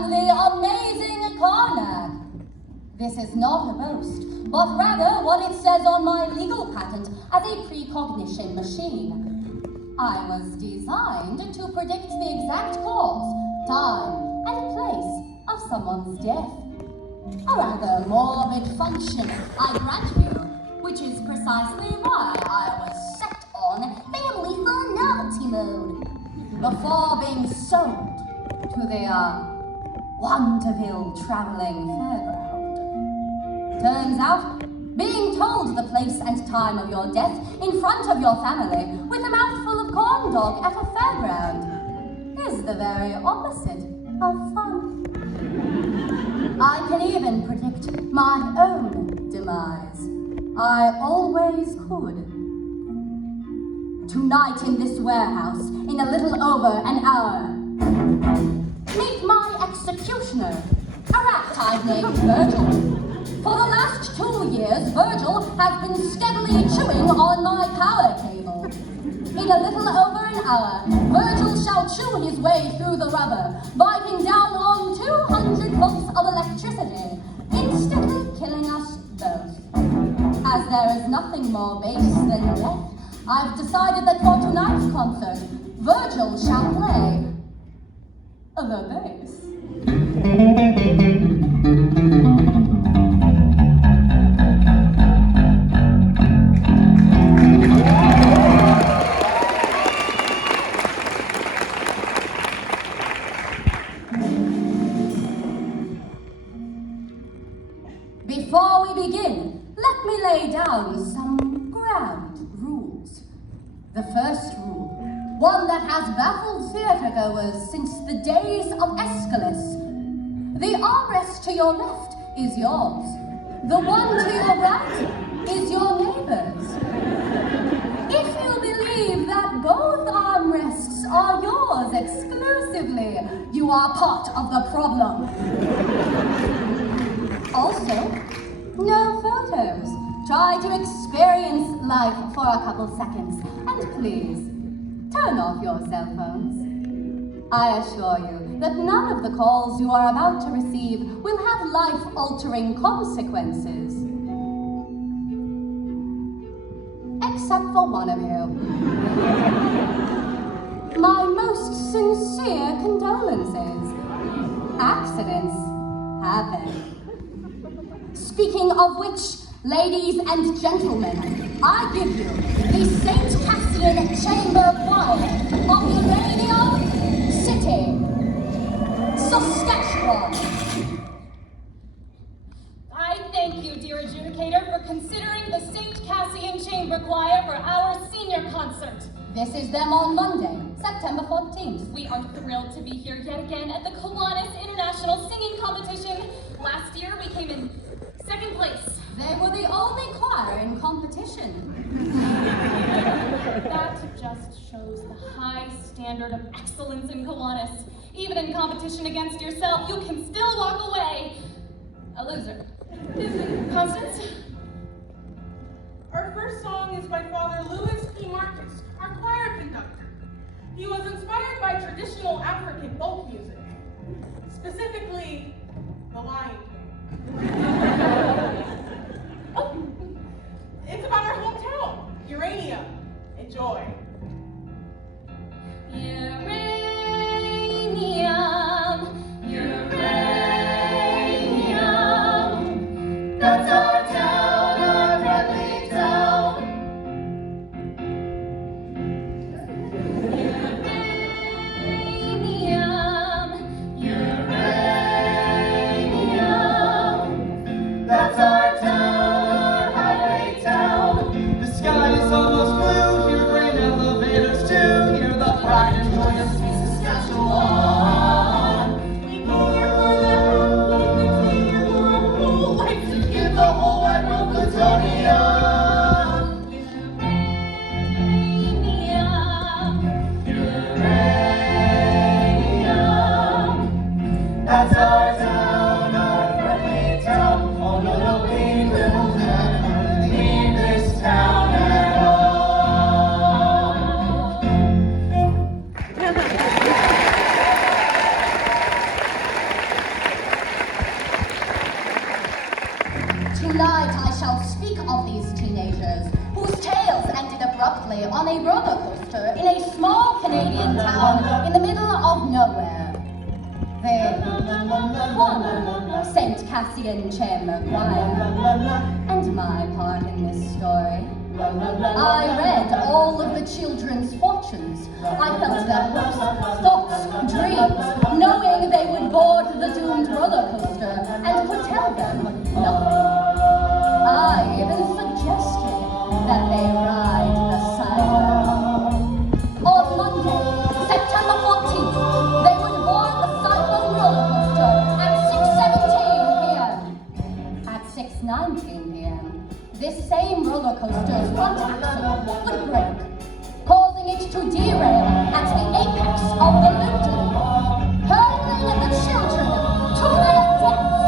am the amazing Karnak. This is not a boast, but rather what it says on my legal patent as a precognition machine. I was designed to predict the exact cause, time, and place of someone's death. A rather morbid function, I grant you, which is precisely why I was set on family fun novelty mode before being sold to the Wonderville traveling fairground. Turns out, being told the place and time of your death in front of your family with a mouthful of corn dog at a fairground is the very opposite of fun. I can even predict my own demise. I always could. Tonight in this warehouse, in a little over an hour, meet my executioner, a rat I've named Virgil. For the last 2 years, Virgil has been steadily chewing on my power cable. In a little over an hour, Virgil shall chew his way through the rubber, biting down on 200 volts of electricity, instantly killing us both. As there is nothing more base than death, I've decided that for tonight's concert, Virgil shall play the bass. Before we begin, let me lay down some ground rules. The first rule, one that has baffled theatergoers since the days of Aeschylus. The armrest to your left is yours. The one to your right is your neighbor's. If you believe that both armrests are yours exclusively, you are part of the problem. Also, no photos. Try to experience life for a couple seconds, and please, turn off your cell phones. I assure you that none of the calls you are about to receive will have life-altering consequences. Except for one of you. My most sincere condolences. Accidents happen. Speaking of which, ladies and gentlemen, I give you the St. Cassian Chamber Choir of Uranium City, Saskatchewan. I thank you, dear adjudicator, for considering the St. Cassian Chamber Choir for our senior concert. This is them on Monday, September 14th. We are thrilled to be here yet again at the Kiwanis International Singing Competition. Last year we came in second place. They were the only choir in competition. That just shows the high standard of excellence in Kiwanis. Even in competition against yourself, you can still walk away a loser. Constance? Our first song is by Father Louis P. Marcus, our choir conductor. He was inspired by traditional African folk music, specifically the Lion King. Oh, it's about our hometown, Uranium. Enjoy. Uranium, uranium, that's our town, our friendly town. Uranium, that's our town, our highway town. The sky is almost blue, hear grain elevators too, hear the pride and joy of sweet Saskatchewan. We go here for the we stay here for our whole life. To give the whole wide world plutonium. Uranium, That's our town, our friendly town. Oh no, no, we will never leave this town at all. shall speak of these teenagers whose tales ended abruptly on a roller coaster in a small Canadian town in the middle of nowhere. The former St. Cassian Chamber Choir, and my part in this story. I read all of the children's fortunes. I felt their hopes, thoughts, dreams, knowing they would board the doomed roller coaster and could tell them nothing. I even suggested that they ride the cycle. On Monday, September 14th, they would board the Cyclone roller coaster at 6:17 p.m. At 6:19 p.m., this same roller coaster's front axle would break, causing it to derail at the apex of the loop, hurling the children to their deaths.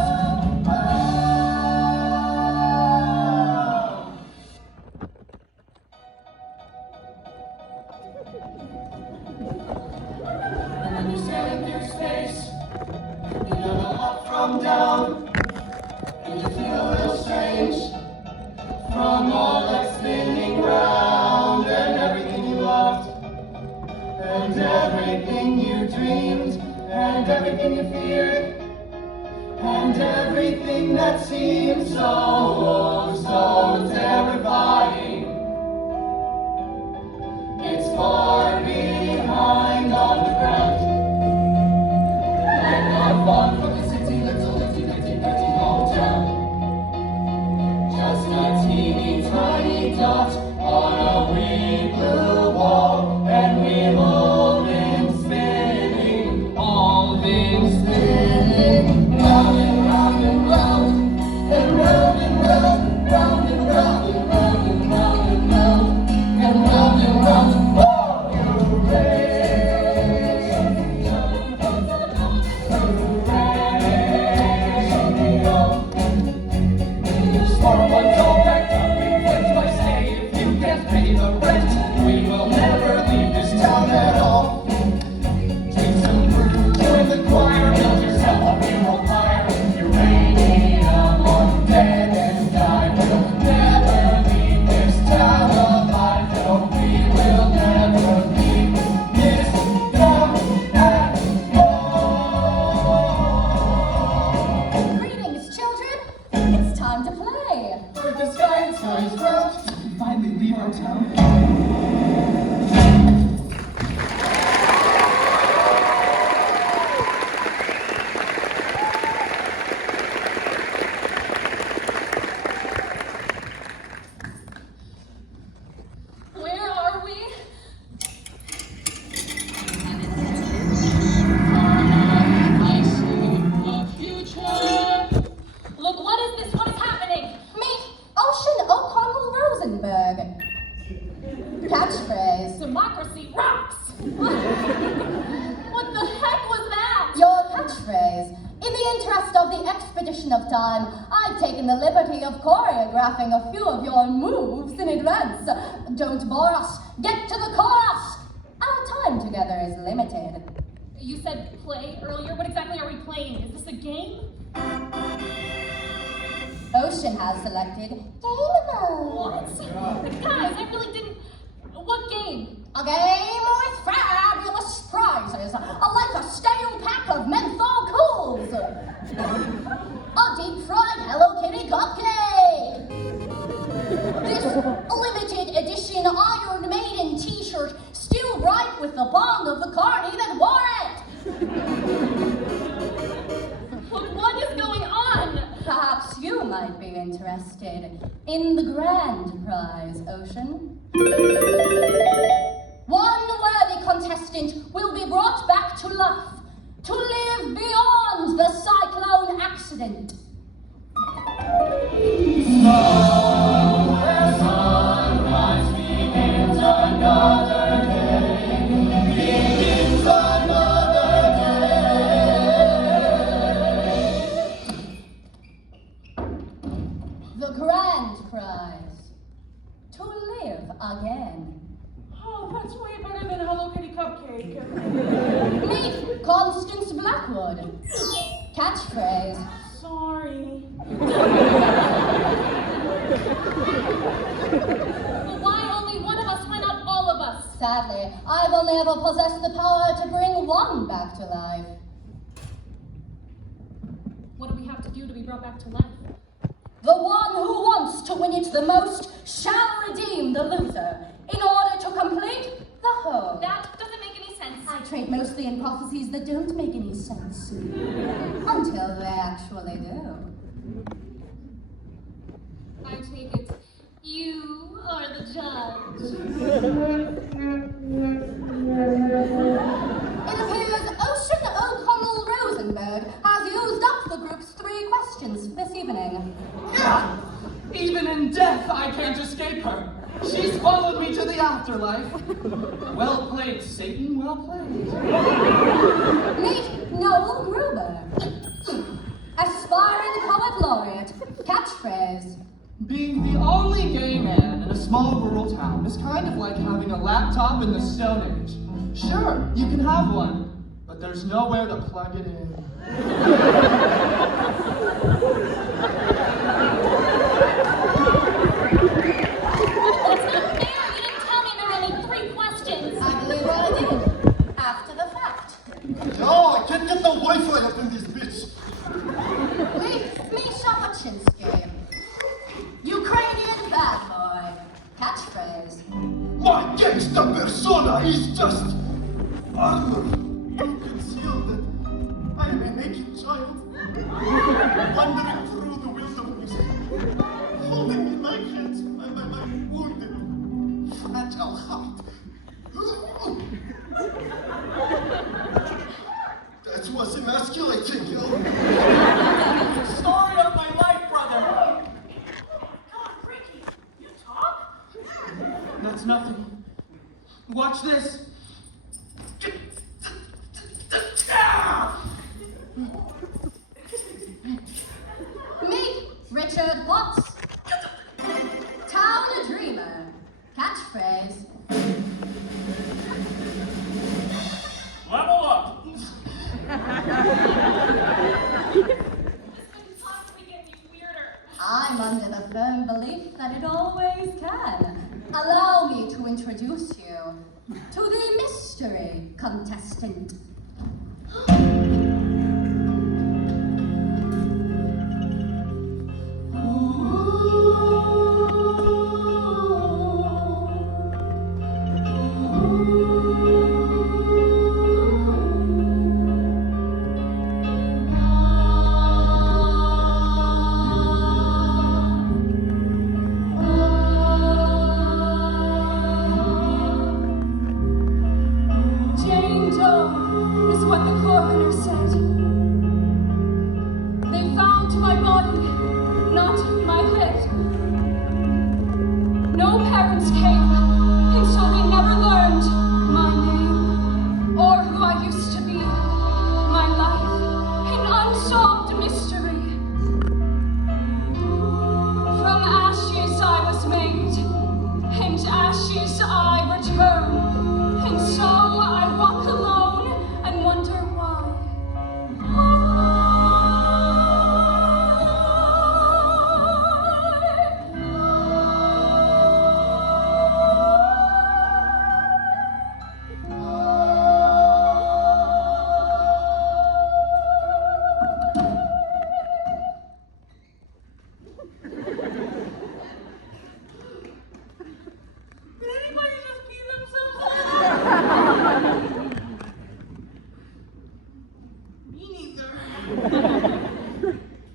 When you're sailing through space, you never up from down, and you feel a little strange from all that spinning round, and everything you loved, and everything you dreamed, and everything you feared, and everything that seemed so terrifying. It's far behind on the ground. Like not far from the city, little itty bitty hometown. Just a teeny tiny dot on a wee blue wall, and we've all been spinning, round and round and round, and round and round, round and round and round and round and round, and round and round. Woo! Smart ones all backed up, we pledge my stay. If you can't pay the rent, we will never leave this town at all. Drink some brew, join the choir, build yourself a funeral pyre. Uranium or dead and die, we'll never leave this town alive. No, we will never leave this town at all. Greetings, children. It's time to play. Earth is sky and sky is round. Did we finally leave our town? Where are we? I see a future. Look, what is this? What is happening? Meet Ocean O'Connell Rosenberg. Catchphrase. Democracy rocks. What the heck was that? Your catchphrase. In the interest of the expedition of time, I've taken the liberty of choreographing a few of your moves in advance. Don't bore us. Get to the chorus. Our time together is limited. You said play earlier. What exactly are we playing? Is this a game? Ocean has selected game mode. What? Guys, I really didn't. What game? A game with fabulous prizes, like a stale pack of menthol cools. A deep-fried Hello Kitty cupcake. This limited edition Iron Maiden t-shirt, still bright with the bong of the carny that wore it. Look, what is going on? Perhaps you might be interested in the grand prize, Ocean. One worthy contestant will be brought back to life to live beyond the cyclone accident. Sunrise begins another day. Begins another day. The grand prize. To live again. Oh, that's way better than Hello Kitty cupcake. Meet Constance Blackwood. Catchphrase. Sorry. Sadly, I've only ever possessed the power to bring one back to life. What do we have to do to be brought back to life? The one who wants to win it the most shall redeem the loser in order to complete the whole. That doesn't make any sense. I trade mostly in prophecies that don't make any sense. Until they actually do. I take it you are the judge. It appears Ocean O'Connell Rosenberg has used up the group's 3 questions this evening. Yeah! Even in death, I can't escape her. She's followed me to the afterlife. Well played, Satan, well played. Meet Noel Gruber. Aspiring poet laureate. Catchphrase. Being the only gay man in a small rural town is kind of like having a laptop in the Stone Age. Sure, you can have one, but there's nowhere to plug it in. That's not fair! You didn't tell me there were only 3 questions! I believe I did. After the fact. No, I can't get the Wi-Fi up in this bitch. Meet Misha Paczynski. Ukrainian bad boy. Catchphrase. My gangsta persona is just armor to conceal that I am a naked child wandering through the wilderness, holding in my hands my wounded, fragile heart. That was emasculating. Story of my life, brother. God, Ricky, you talk? That's nothing. Watch this. Meet Richard Watts. Town Dreamer. Catchphrase. Level up! This couldn't possibly get any weirder. I'm under the firm belief that it always can. Allow me to introduce you to the mystery contestant. Jane Doe is what the coroner said. They found my body, not my head. No parents came, and so they never learned my name or who I used to be. My life, an unsolved mystery. From ashes I was made, and ashes I return. And so I walk alone and wonder Did anybody just pee themselves? Me neither.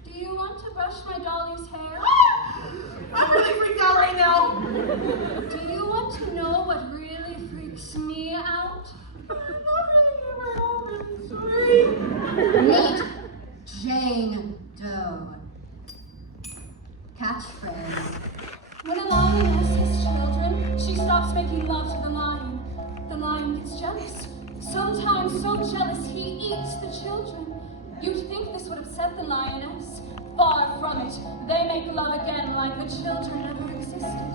Do you want to brush my dolly's hair? I'm really freaked out right now. Do you want to know what really freaks me out? I'm not really here at all, I'm sorry. Meet Jane Doe. Catchphrase. When a lion has his children, she stops making love to the lion. The lion gets jealous. Sometimes so jealous he eats the children. You'd think this would upset the lioness. Far from it. They make love again like the children never existed.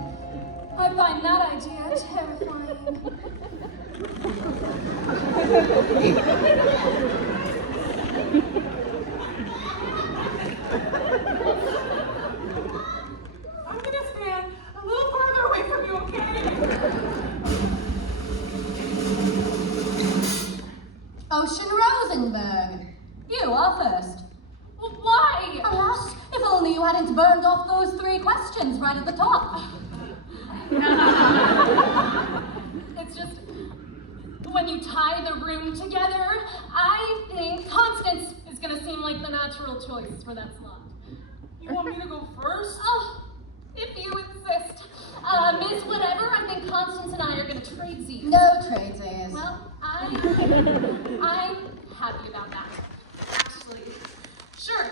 I find that idea terrifying. I'm gonna stand a little farther away from you, okay? You are first. Well, why? Alas, if only you hadn't burned off those 3 questions right at the top. It's just, when you tie the room together, I think Constance is gonna seem like the natural choice for that slot. You want me to go first? Oh, if you insist. Miss Whatever, I think Constance and I are gonna trade seats. No tradesies. Well, I'm happy about that. Actually, sure,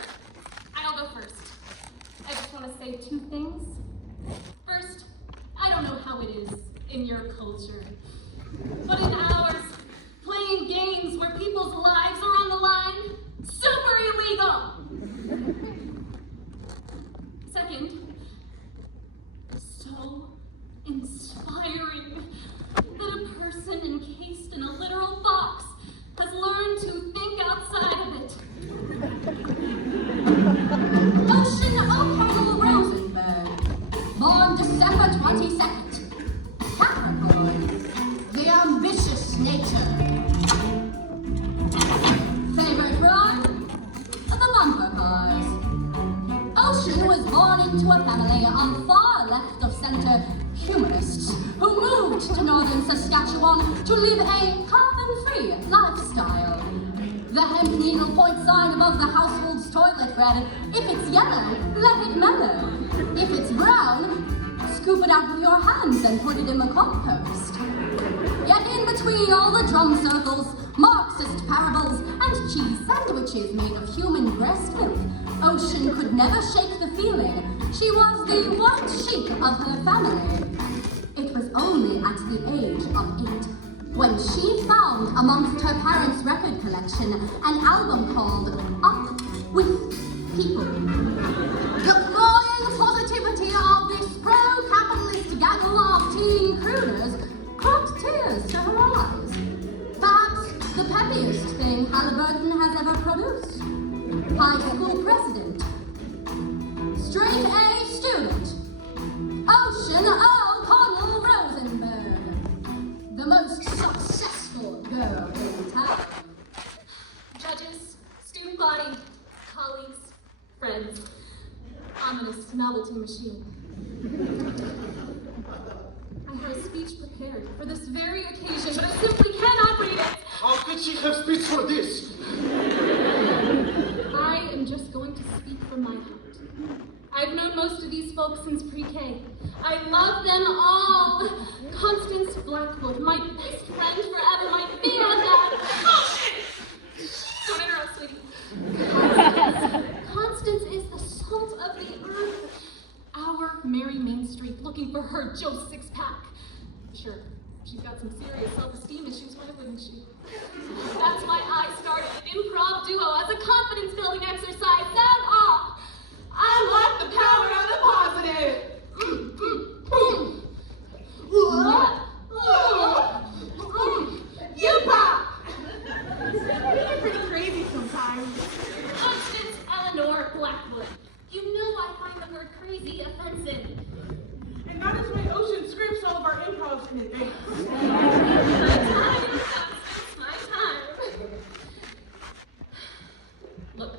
I'll go first. I just want to say 2 things. First, I don't know how it is in your culture, but in ours, playing games where people's lives are on the line, super illegal. Second, so inspiring that a person encased in a literal box has learned to think outside of it. Ocean O'Connell Rosenberg, born December 22nd, Capricorn, the ambitious nature. Favorite ride? The bumper cars. Ocean was born into a family of far left of center humanists who moved to northern Saskatchewan to live a carbon-free lifestyle. The hemp needle point sign above the household's toilet read, "If it's yellow, let it mellow. If it's brown, scoop it out with your hands and put it in the compost." Yet in between all the drum circles, Marxist parables, and cheese sandwiches made of human breast milk, Ocean could never shake the feeling she was the white sheep of her family. It was only at the age of 8 when she found amongst her parents' record collection an album called Up With People. The cloying positivity of this pro-capitalist gaggle of teen crooners brought tears to her eyes. Perhaps the peppiest thing Halliburton has ever produced. High school president. Straight A student. Ocean O'Connell Rosenberg. The most successful girl in town. Judges, student body, colleagues, friends, ominous novelty machine. I had a speech prepared for this very occasion, but I simply cannot read it. How could she have speech for this? I am just going to speak from my heart. I've known most of these folks since pre-K. I love them all. Constance Blackwood, my best friend forever, my dad. Oh shit! Don't interrupt, sweetie. Constance is the salt of the earth. Our Mary Main Street looking for her Joe Six-Pack. Sure, she's got some serious self-esteem issues, why wouldn't she? That's why I started an improv duo as a confidence-building exercise. Sound off! I want the power of the positive. What? You pop! You're pretty crazy sometimes. Constance Eleanor Blackwood. You know I find the word crazy offensive. And that is why Ocean scripts all of our improvs in advance. My time, Constance, my time. Look,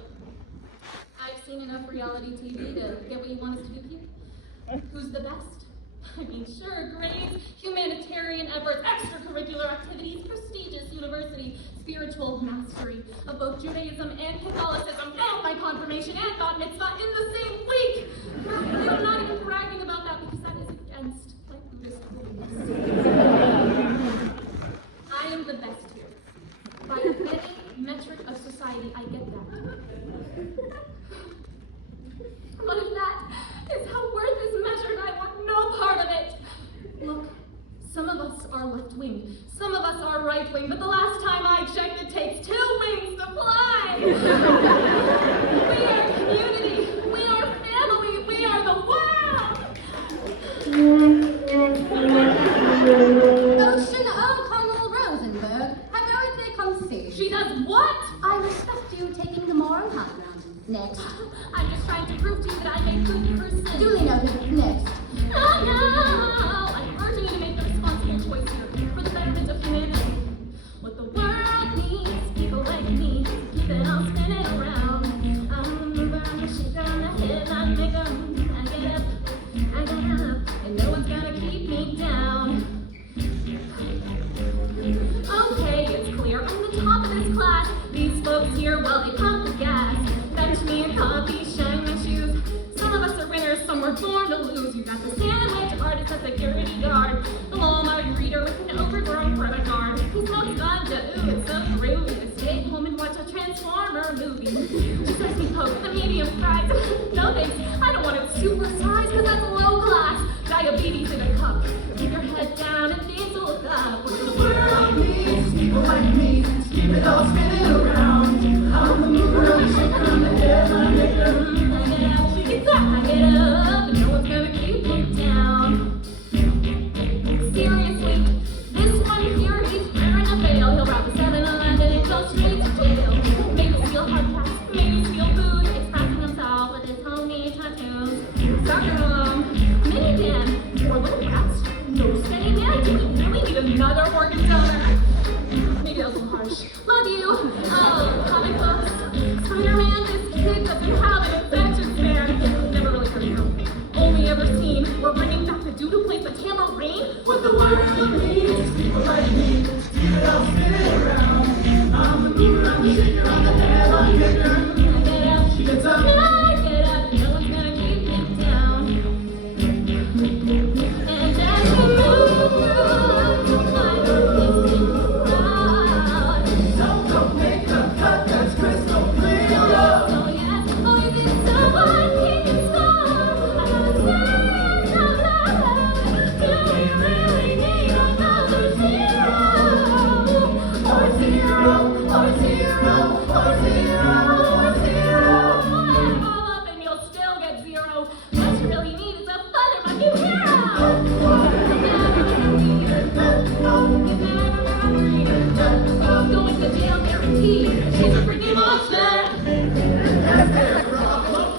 I've seen enough reality TV to get what you want us to do here. Who's the best? I mean, sure, grades, humanitarian efforts, extracurricular activities, prestigious university, spiritual mastery of both Judaism and Catholicism, and my confirmation and bat mitzvah in the same week. I'm not even bragging about that because that is against my Buddhist beliefs. I am the best here. By any metric of society, I get that. But if that is how worth is measured, I want no part of it. Look, some of us are left-wing, some of us are right-wing, but the last time I checked, it takes 2 wings to fly. We are community, we are family, we are the world. Ocean O'Connell Rosenberg, heroically conceived. She does what? I respect you taking the moral high ground. Next. I'm just trying to prove to you that I'm a good person. Duly noted. Next. No, I'm urging you to make the responsible choice here for the betterment of humanity. What the world needs, people like me, keep it all spinning. a security guard. The Walmart reader with an overgrown credit card. He smokes ganja, ooh, it's so groovy to stay home and watch a Transformer movie. She says me Coke with a medium fries. No thanks, I don't want it supersized, cause that's low class. Diabetes in a cup. Keep your head down and things will look up. The world needs people like me to keep it all spinning around. I'm the mover, I'm the shaker, I'm the head, I'm the maker. She gets up, I get up, and no one's gonna keep me down. Seriously, this one here, he's wearing a veil. He'll rob the 7-Eleven and go straight to jail. Maybe steal hard cash, maybe steal food, expressing himself with his homemade tattoos. Soccer mom, minivan, or little rats, no steady man. Do we really need another organ donor? Maybe that was a little harsh. Love you. Comic books. Spider-Man, this kid doesn't have an infection span. Never really heard of him. Only ever seen. We're bringing back the dude who plays the tambourine. What the world needs people like me to keep it all spinning around. I'm the mover, I'm the shaker, I'm the head, I'm the maker. She gets up. I get up. No one's gonna keep me down. And as we move through, find our place in the crowd. Don't make a cut, that's crystal clear. Oh yes, or is it someone keeping score? I gotta say it out loud. Do we really need another zero? Or zero, or zero, or zero, or zero. Add them all up and you'll still get zero. What you really need is a father, my new hero. Going to jail guaranteed. She's a freaking monster.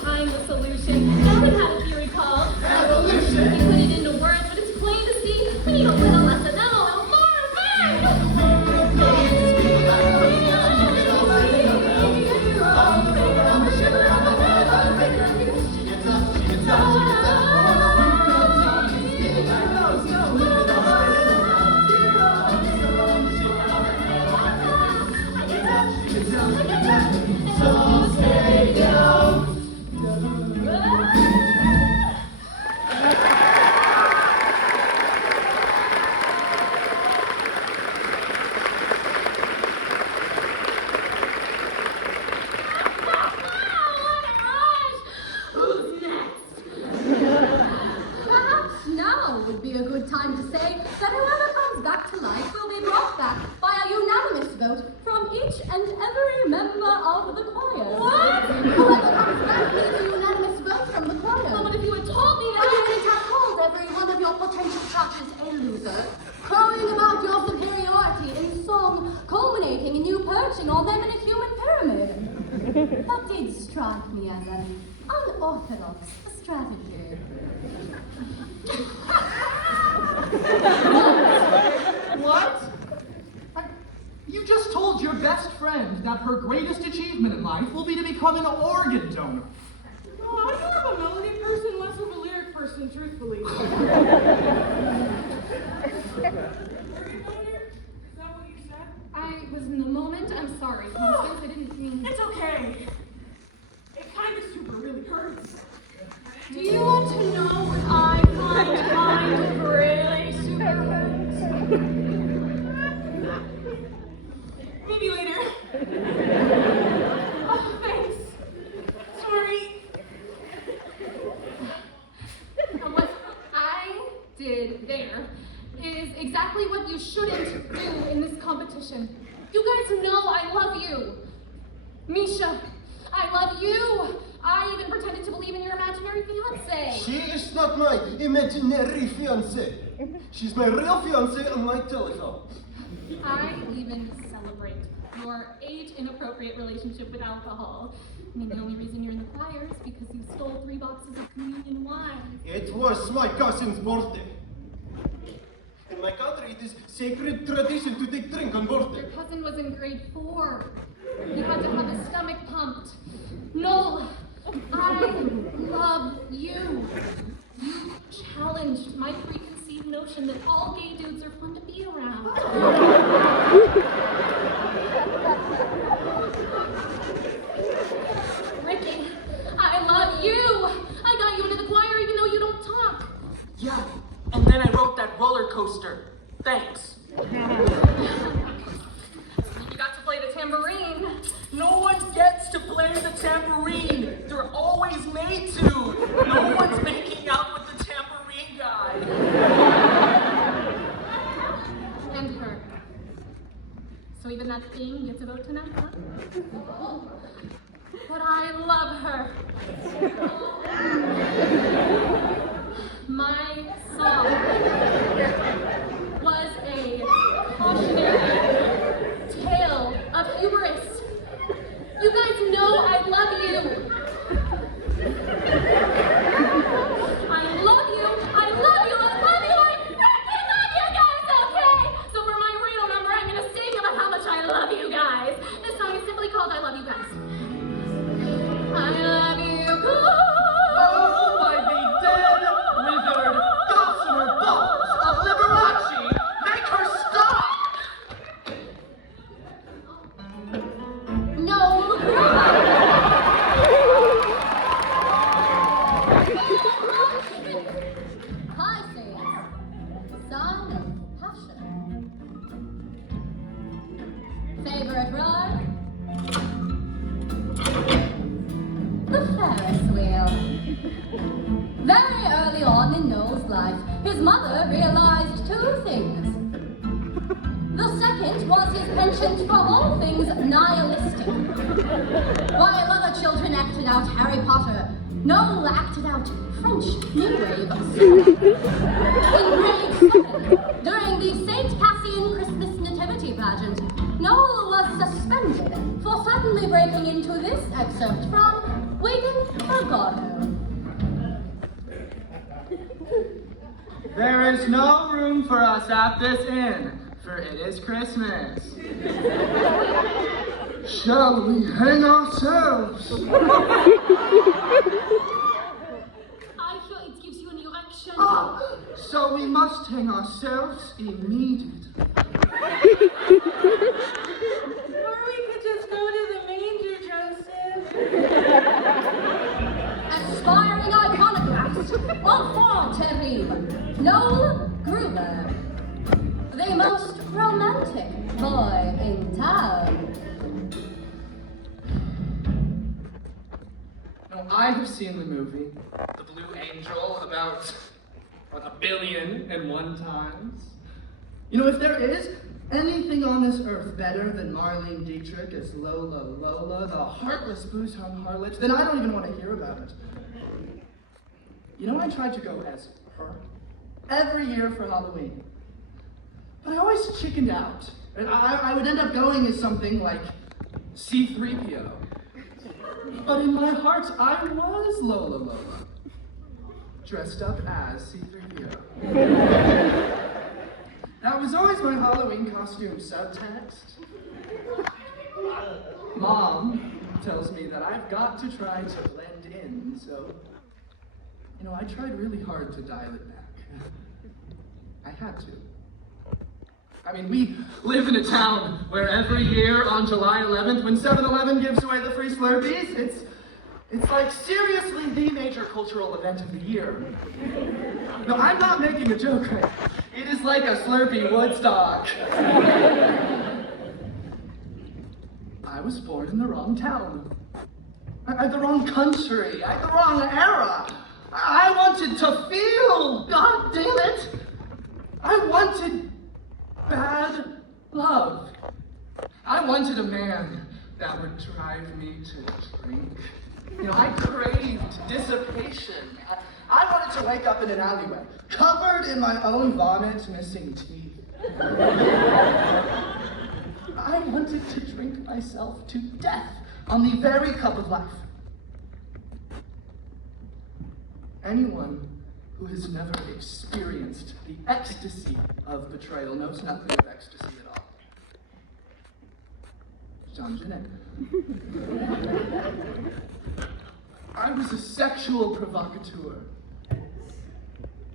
Find the solution. Darwin had a theory called Evolution. He put it into words, but it's plain to see. We need a little less of them, a little more of So stay down. Who's next? Perhaps now would be a good time to say that whoever comes back to life will be brought back by a unanimous vote from each and every member of the choir. What? Whoever comes back needs a unanimous vote from the choir. Well, but if you had told me I that. wouldn't have called every one of your potential crushes a loser, crowing about your superiority in song, culminating in you perching on them in a human pyramid. That did strike me as an unorthodox strategy. What? You just told your best friend that her greatest achievement in life will be to become an organ donor. No, I'm more of a melody person, less of a lyric person, truthfully. Organ donor? Is that what you said? I was in the moment. I'm sorry, Constance. I didn't mean. It's okay. It kind of super really hurts. Do you want to know what I find kind of really super hurts? Maybe later. Oh, thanks. Sorry. What I did there is exactly what you shouldn't do in this competition. You guys know I love you. Misha, I love you. I even pretended to believe in your imaginary fiance. She is not my imaginary fiancée. She's my real fiancée on my telephone. I even celebrate your age-inappropriate relationship with alcohol. I mean, the only reason you're in the choir is because you stole 3 boxes of communion wine. It was my cousin's birthday. In my country, it is sacred tradition to take drink on birthday. Your cousin was in grade 4. He had to have his stomach pumped. Noel, I love you. You challenged my preconceived notion that all gay dudes are fun to be around. Ricky, I love you. I got you into the choir even though you don't talk. Yeah, and tambourine. They're always made to. No one's making out with the tambourine guy. And her. So even that thing gets a vote tonight, huh? But I love her. My song was a cautionary tale of hubris. You guys know I love you. I love you. I love you. I love you. I freaking love you guys, okay? So for my real number, I'm gonna sing about how much I love you guys. This song is simply called I Love You Guys. I love you guys. Oh, by the dead, withered, gossamer balls of Liberace, make her stop! No. Pisces, sign of passion. Favorite ride? The Ferris wheel. Very early on in Noel's life, his mother realized two things. The second was his penchant for all things nihilistic. While other children acted out Harry Potter, Noel acted out French New Wave. In grade 7, during the St. Cassian Christmas Nativity pageant, Noel was suspended for suddenly breaking into this excerpt from Wigan for Godot. There is no room for us at this inn, for it is Christmas. Shall we hang ourselves? I feel it gives you an erection. Ah, so we must hang ourselves immediately. Or we could just go to the manger, Joseph. Aspiring iconoclast, enfant terrible, Noel Gruber, the most romantic boy in town. Now, I have seen the movie, The Blue Angel, about 1,000,000,001 times. You know, if there is anything on this earth better than Marlene Dietrich as Lola Lola, the heartless booze-hound harlot, then I don't even want to hear about it. You know, I tried to go as her every year for Halloween, but I always chickened out. And I would end up going as something like C-3PO. But in my heart, I was Lola Lola, dressed up as C-3PO. That was always my Halloween costume subtext. Mom tells me that I've got to try to blend in, so, you know, I tried really hard to dial it back. I had to. I mean, we live in a town where every year on July 11th, when 7-Eleven gives away the free Slurpees, it's like seriously the major cultural event of the year. No, I'm not making a joke. It is like a Slurpee Woodstock. I was born in the wrong town. The wrong country. The wrong era. I wanted to feel, God damn it. I wanted bad love. I wanted a man that would drive me to drink. You know, I craved dissipation. I wanted to wake up in an alleyway, covered in my own vomit, missing teeth. I wanted to drink myself to death on the very cup of life. Anyone who has never experienced the ecstasy of betrayal knows nothing of ecstasy at all. Jean Genet. I was a sexual provocateur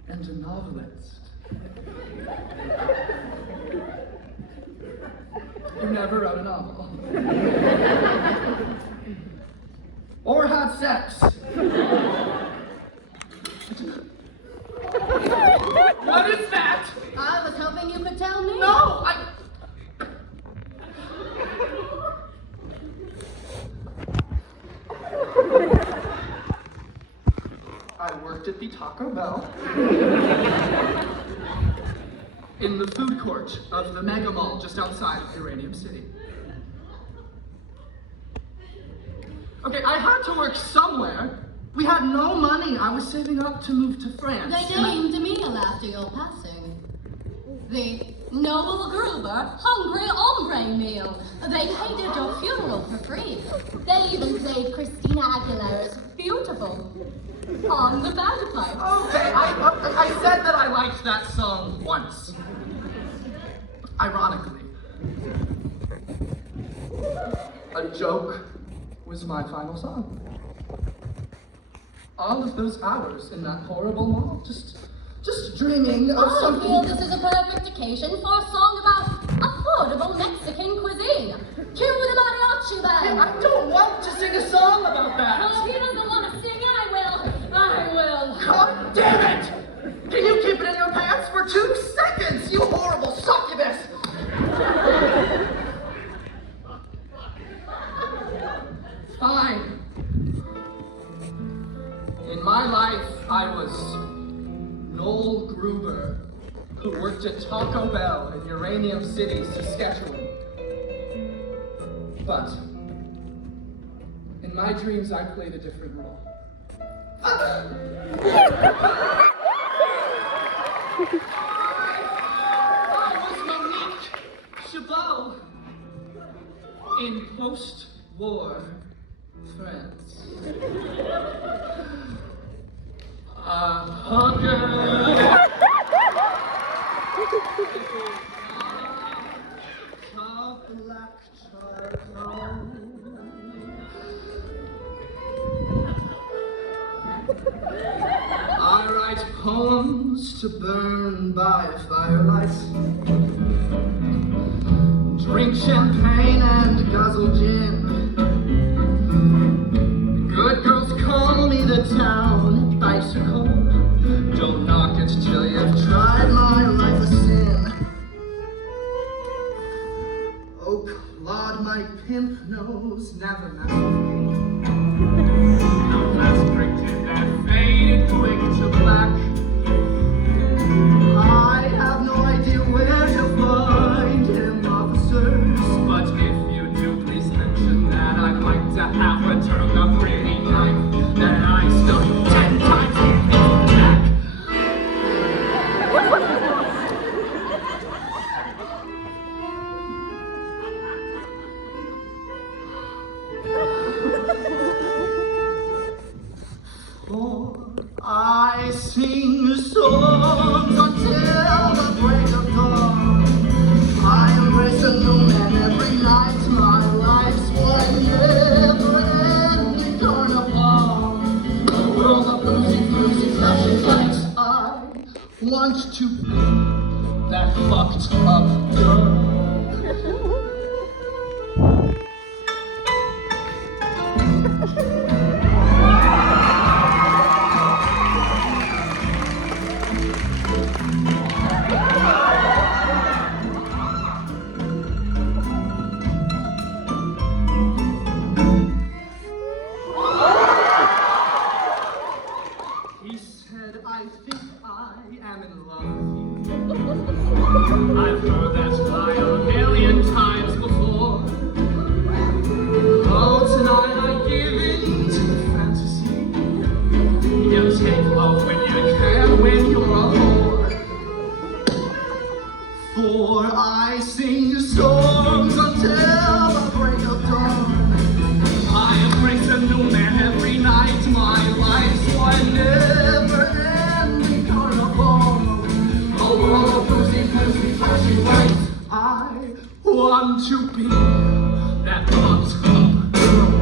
and a novelist. You never wrote a novel. Or had sex. What is that? I was hoping you could tell me. No, worked at the Taco Bell in the food court of the Mega Mall just outside of Uranium City. Okay, I had to work somewhere. We had no money. I was saving up to move to France. They named a meal after your passing. The Noble Gruber Hungry Hombre meal. They paid at your funeral for free. They even played Christina Aguilera's Beautiful on the bagpipe. Okay, I said that I liked that song once. Ironically. A joke was my final song. All of those hours in that horrible mall, just dreaming of I feel something. this is a perfect occasion for a song about affordable Mexican cuisine. Cue the mariachi band. I don't want to sing a song about that. Oh, he doesn't want to sing. I will. God damn it! Can you keep it in your pants for 2 seconds, you horrible succubus? Fine. In my life, I was Noel Gruber, who worked at Taco Bell in Uranium City, Saskatchewan. But in my dreams, I played a different role. I was Monique Chabot in post-war France. A hugger. Top black charcoal. I write poems to burn by firelight. Drink champagne and guzzle gin. Good girls call me the town bicycle. Don't knock it till you've tried my life a sin. Oh, Claude, my pimp knows never mouth. No less drinking that faded quick to black. I have no idea where to find him, officers. But if you do, please mention that I'd like to have returned the pretty knife that I stuck 10 times in his back. For I sing songs until the break of dawn. I embrace a new man every night. My life's one never-ending carnival. A world of bluesy, flashing lights. I want to be that fucked up girl. He said, I think I am in love with you. I've heard that lie a million times before. Oh, tonight I give in to the fantasy. You take love when you can, when you're a whore. For I sing songs until the break of dawn. I embrace a new man every night. My life's one never-ending carnival. A world of bluesy, flashing lights. I want to be that fucked up girl.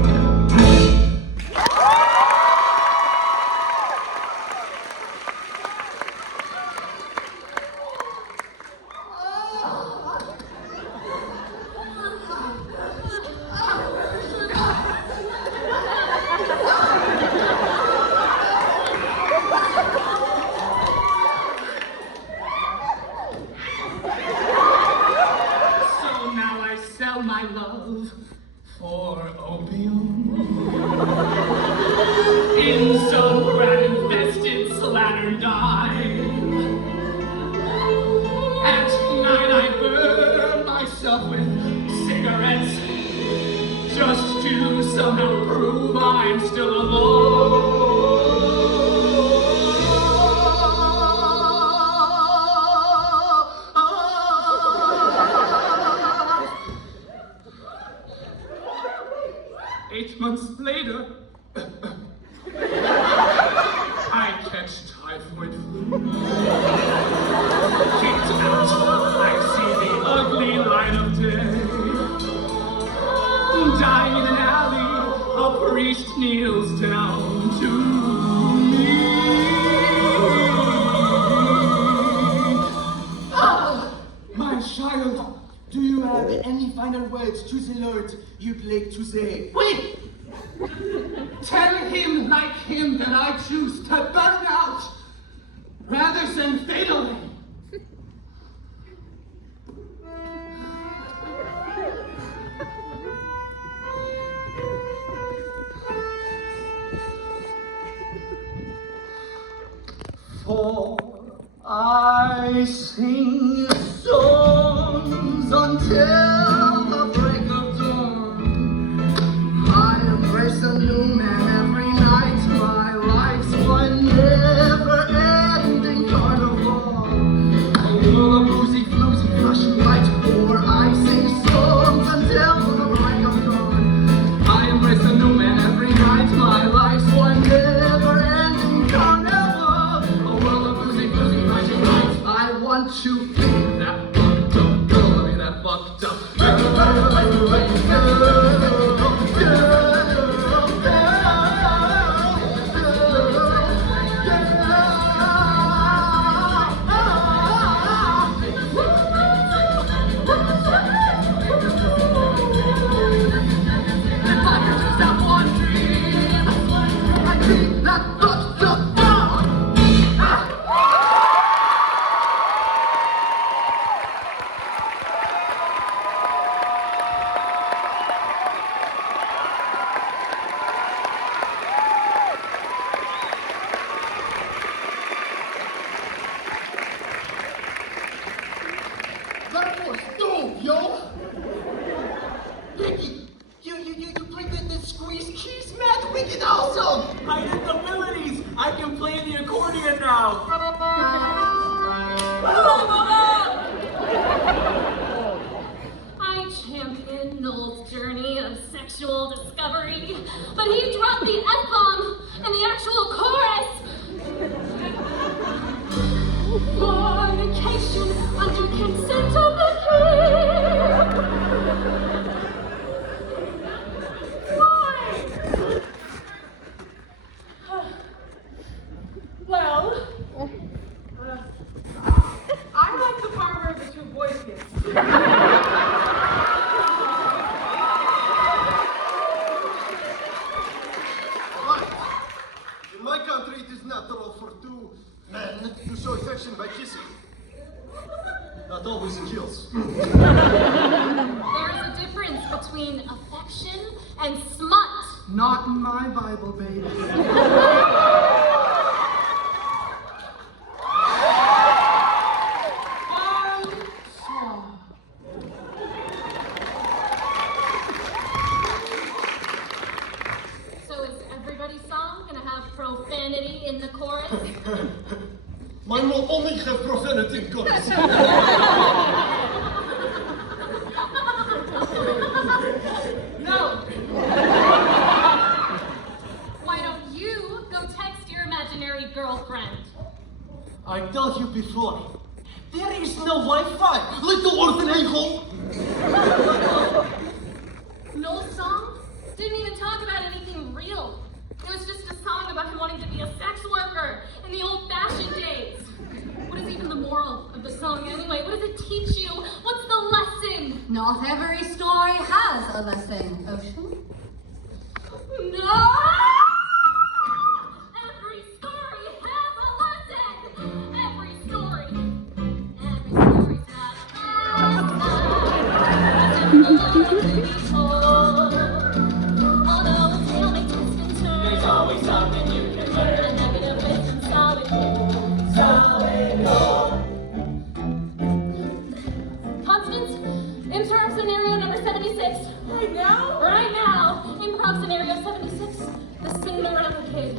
So now I sell my love for opium in some grand infested I catch typhoid flu. Kicked out, I see the ugly light of day. Dying in an alley, a priest kneels down to me. Ah, my child, do you have any final words to the Lord you'd like to say? Wait! Tell him like him that I choose to burn out rather than fade away. For I sing songs until the break of dawn. I embrace a new man every night. My life's one never-ending carnival. A world of boozy, floozy, flashing light. For I sing songs until the break of dawn. I embrace a new man every night. My life's one never-ending carnival. I want to be that fucked up girl, be that fucked up That was dope, yo! Ricky, you played the squeeze keys mad wicked awesome! I have abilities. I can play the accordion now. I championed Noel's journey of sexual discovery, but he dropped the F-bomb and the actual chorus. Fornication under consent of the king. Why? Well, I like the part where the two boys kiss. In my country, it is natural for two men to show affection by kissing. Not always it kills. There's a difference between affection and smut. Not in my Bible, baby. So is everybody's song gonna have profanity in the chorus? Mine will only have profanity in chorus. No. Why don't you go text your imaginary girlfriend? I told you before, there is no Wi-Fi, little orphan a-hole. Noel's song didn't even talk about anything real. It was just a song about him wanting to be a sex worker in the old-fashioned days. What is even the moral of the song anyway? What does it teach you? What's the lesson? Not every story has a lesson, Ocean. No! Every story has a lesson! Every story's got a lesson. Although a tale may twist and turn, there's always something you can learn. A negative wisdom, Constance, improv scenario number 76. Right now? Right now, improv scenario 76, the Cinderella Kid.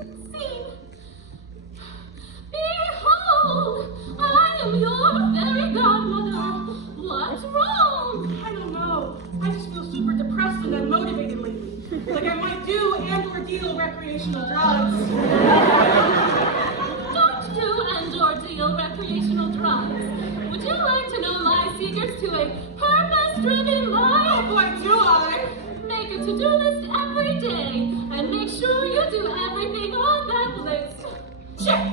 And scene. Behold! am your fairy godmother. What's wrong? I don't know. I just feel super depressed and unmotivated lately. Like I might do and/or deal recreational drugs. Don't do and/or deal recreational drugs. Would you like to know my secrets to a purpose-driven Oh life? boy, do I! Make a to-do list every day and make sure you do everything on that list. Check!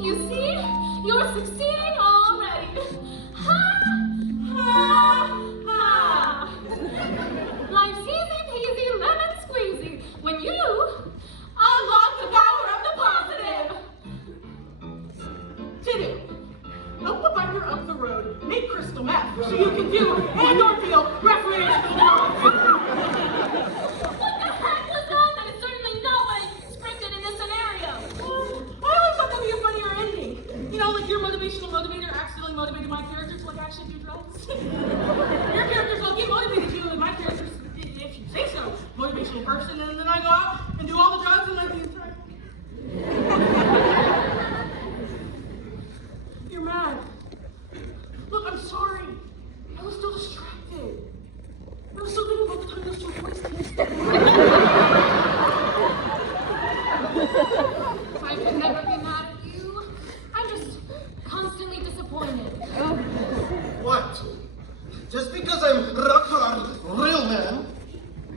You see? You're succeeding already. Ha! Ha! Ha! Life's easy peasy lemon squeezy when you unlock the power of the positive. Did it? Help the biker up the road, make crystal meth, so you can do and/or deal recreational drugs. What the heck was that? That is certainly not what I scripted in this scenario. I always thought that'd be a funnier ending. You know, like your motivational motivator accidentally motivated my character to like actually do drugs. Your character's will get motivated you, and my character's, if you say so, motivational person, and then I go out and do all the drugs and like You're mad. Look, I'm sorry. I was still distracted. I was still thinking about the time those two boys kissed. I could never be mad at you. I'm just constantly disappointed. What? Just because I'm rock hard, real man,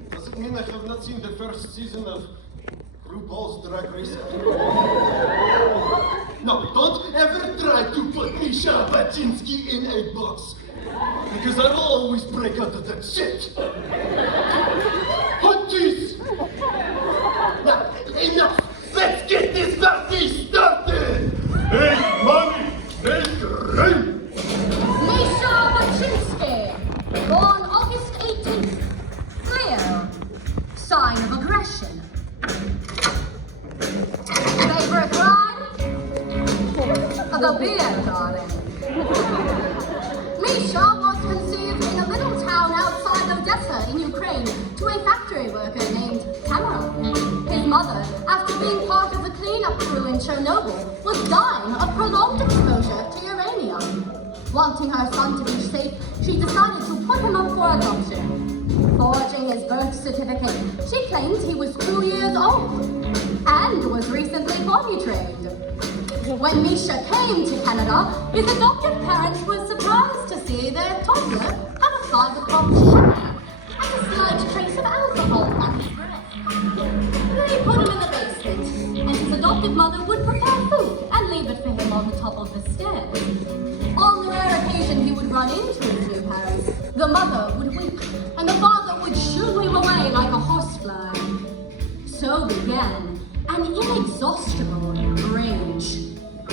doesn't mean I have not seen the first season of RuPaul's Drag Race. No, don't ever try to put Misha Baczynski in a box, because I'll always break out of that shit. Hunties! Now, enough! Let's get this party started! Hey, money, make rain! Misha Baczynski, born August 18th. Leo, sign of aggression. Favorite line? The beer, darling. Misha was conceived in a little town outside Odessa in Ukraine to a factory worker named Tamara. His mother, after being part of the cleanup crew in Chernobyl, was dying of prolonged exposure to uranium. Wanting her son to be safe, she decided to put him up for adoption. Forging his birth certificate, she claimed he was 2 years old and was recently potty trained. When Misha came to Canada, his adoptive parents were surprised to see their toddler had a 5 o'clock shower and a slight trace of alcohol on his breath. They put him in the basement, and his adoptive mother would prepare food and leave it for him on the top of the stairs. On the rare occasion he would run into his new parents, the mother would weep, and the father would shoo him away like a horsefly. So began an inexhaustible rage.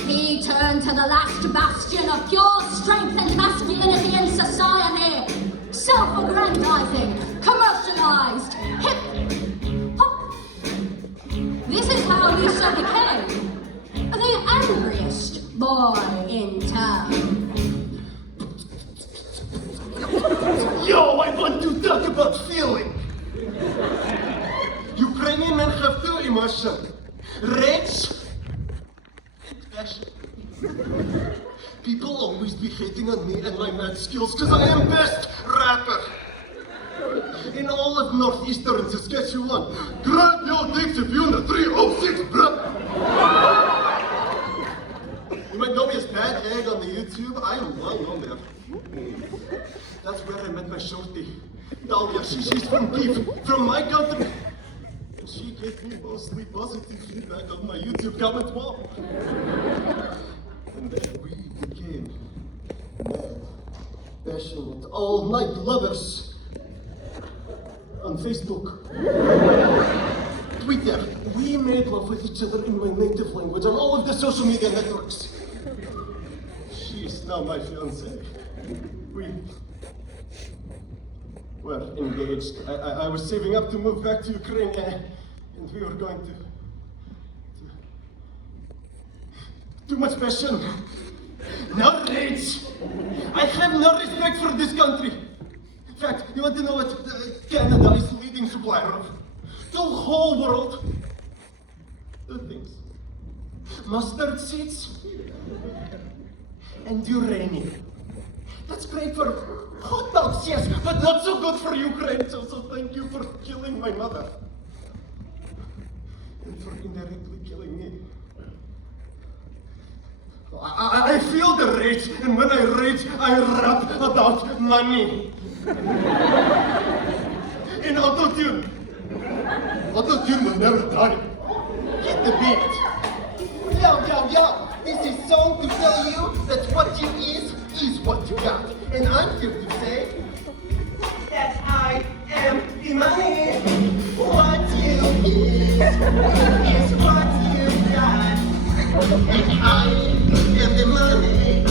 He turned to the last bastion of pure strength and masculinity in society. Self-aggrandizing, commercialized, hip hop. This is how Misha became the angriest boy in town. Yo, I want to talk about feeling. Ukrainian men have two emotions: rage and passion. People always be hating on me and my mad skills because I am best rapper in all of northeastern Saskatchewan. Grab your dicks if you're in the 306, bruh. You might know me as Bad Egg on the YouTube. I am well known there. That's where I met my shorty, Dahlia. She's from Kyiv, from my country. And she gave me mostly positive feedback on my YouTube comment wall. And then we became mad, passionate, all-night lovers on Facebook. Twitter. We made love with each other in my native language on all of the social media networks. She's now my fiancée. We were engaged. I was saving up to move back to Ukraine, and we were going to too much passion, no rage. I have no respect for this country. In fact, you want to know what Canada is leading supplier of? The whole world. Two things: mustard seeds and uranium. That's great for hot dogs, yes, but not so good for Ukraine. So thank you for killing my mother. And for indirectly killing me. I feel the rage, and when I rage, I rap about money. In auto-tune. Auto-tune will never die. Get the beat. Yo, this is song to tell you that what you is what you got. And I'm here to say that I am the money. What you is what you got. And I am the money.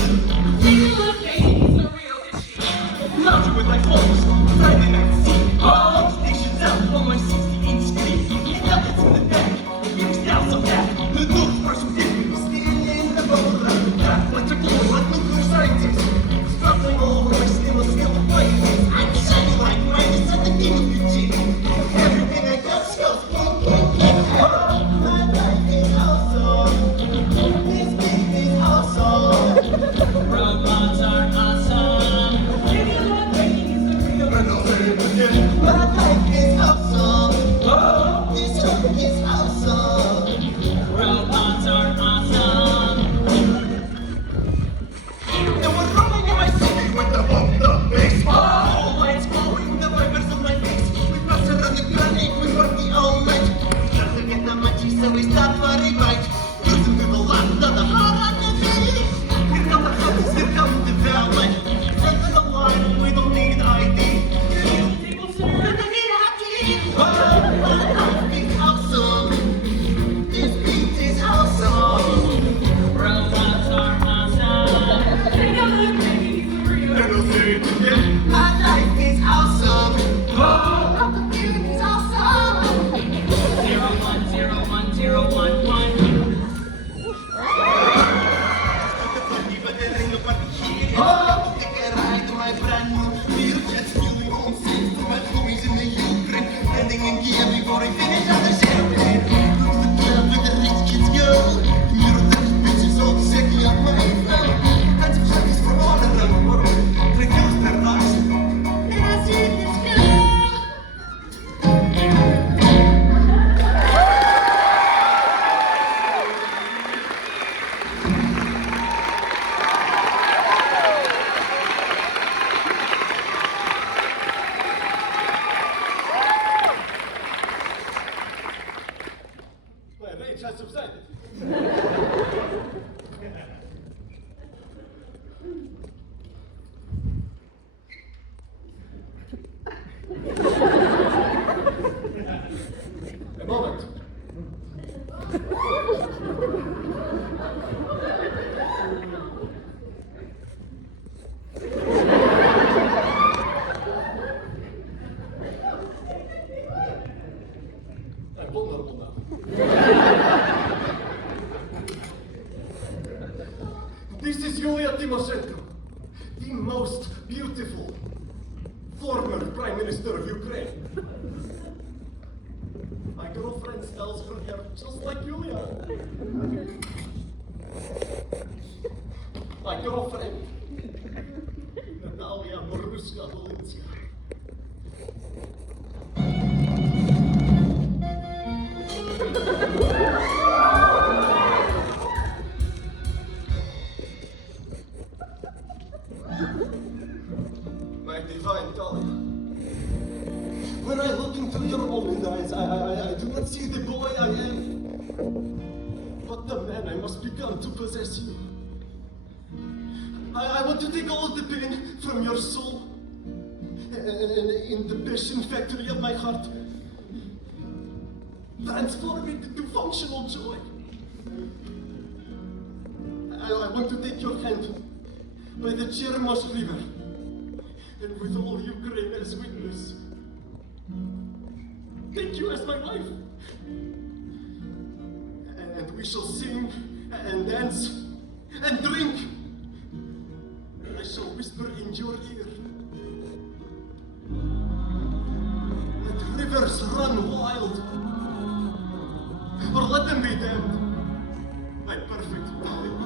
Love you with my clothes, Friday night scene. All stations out on my 60-inch screen. Nuggets in the back, here's down so fast. The news person did me, still in the bubble like the back. Electrical, like nuclear scientists. Struggling over my still fighting. I'm shining like minus at the game of the G. Everything I got smells my life is awesome. This thing is awesome. Robots are awesome. My life is awesome. This song is awesome. Robots are awesome. And we're running in my city with the bumped up bass. All lights glowing, the vibers on my face. We pass around the granite, we party all night. Start to get the munchies, so we stop for a bite. Listen to the laughter, the heart on the beat. Here come the hunters, here come the valet. Take the line, we don't need ID. My life is awesome. This beat is awesome. Robots are awesome. And I'll say it again. My life is awesome. Oh, the beat is awesome. 0101011. Oh, take a ride to my brand new Learjet fueling home safe to my homies in the Ukraine. Landing in Kiev before I finish on the champagne. Go to the club where the rich kids go. The Eurotech bitches all checking out my phone. Hands of happiness from all around the world. Reveals their lives. And I see this girl. My rage has subsided. A moment. I'm vulnerable now. This is Yulia Tymoshenko, the most beautiful former Prime Minister of Ukraine. My girlfriend styles her hair just like Yulia. My girlfriend, Natalia Maruska-Volynska. My divine Talia. When I look into your open eyes, I do not see the boy I am, but the man I must become to possess you. I want to take all the pain from your soul and in the passion factory of my heart, transform it into functional joy. I want to take your hand by the Chermos River, and with all Ukraine as witness, take you as my wife. And we shall sing and dance and drink. And I shall whisper in your ear. Let rivers run wild, or let them be damned. My perfect darling.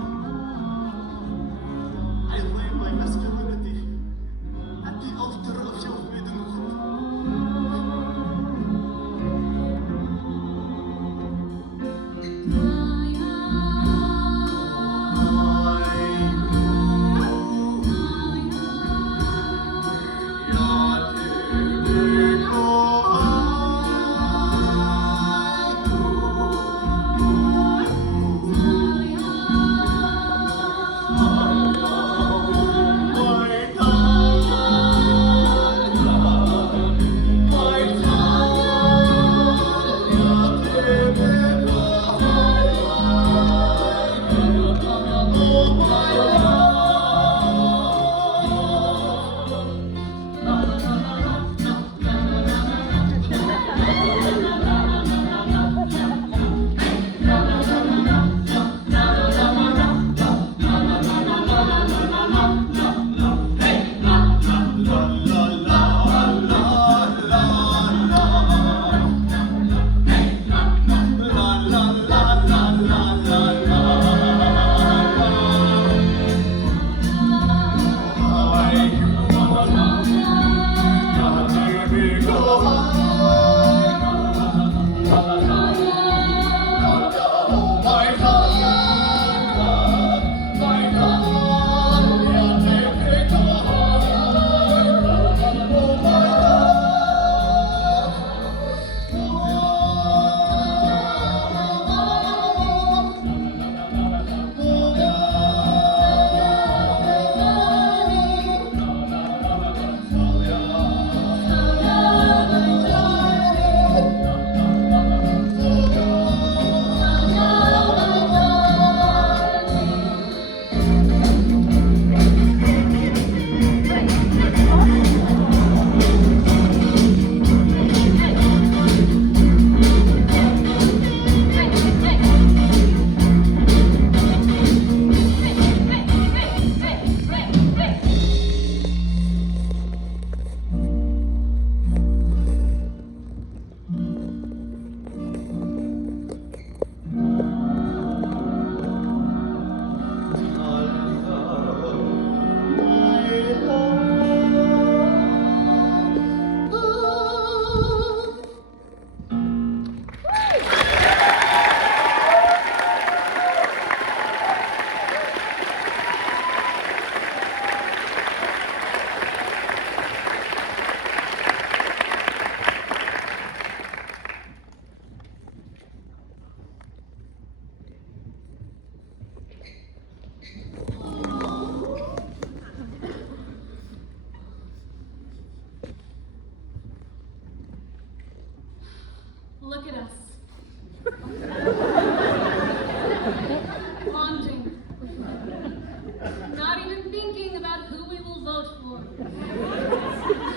thinking about who we will vote for.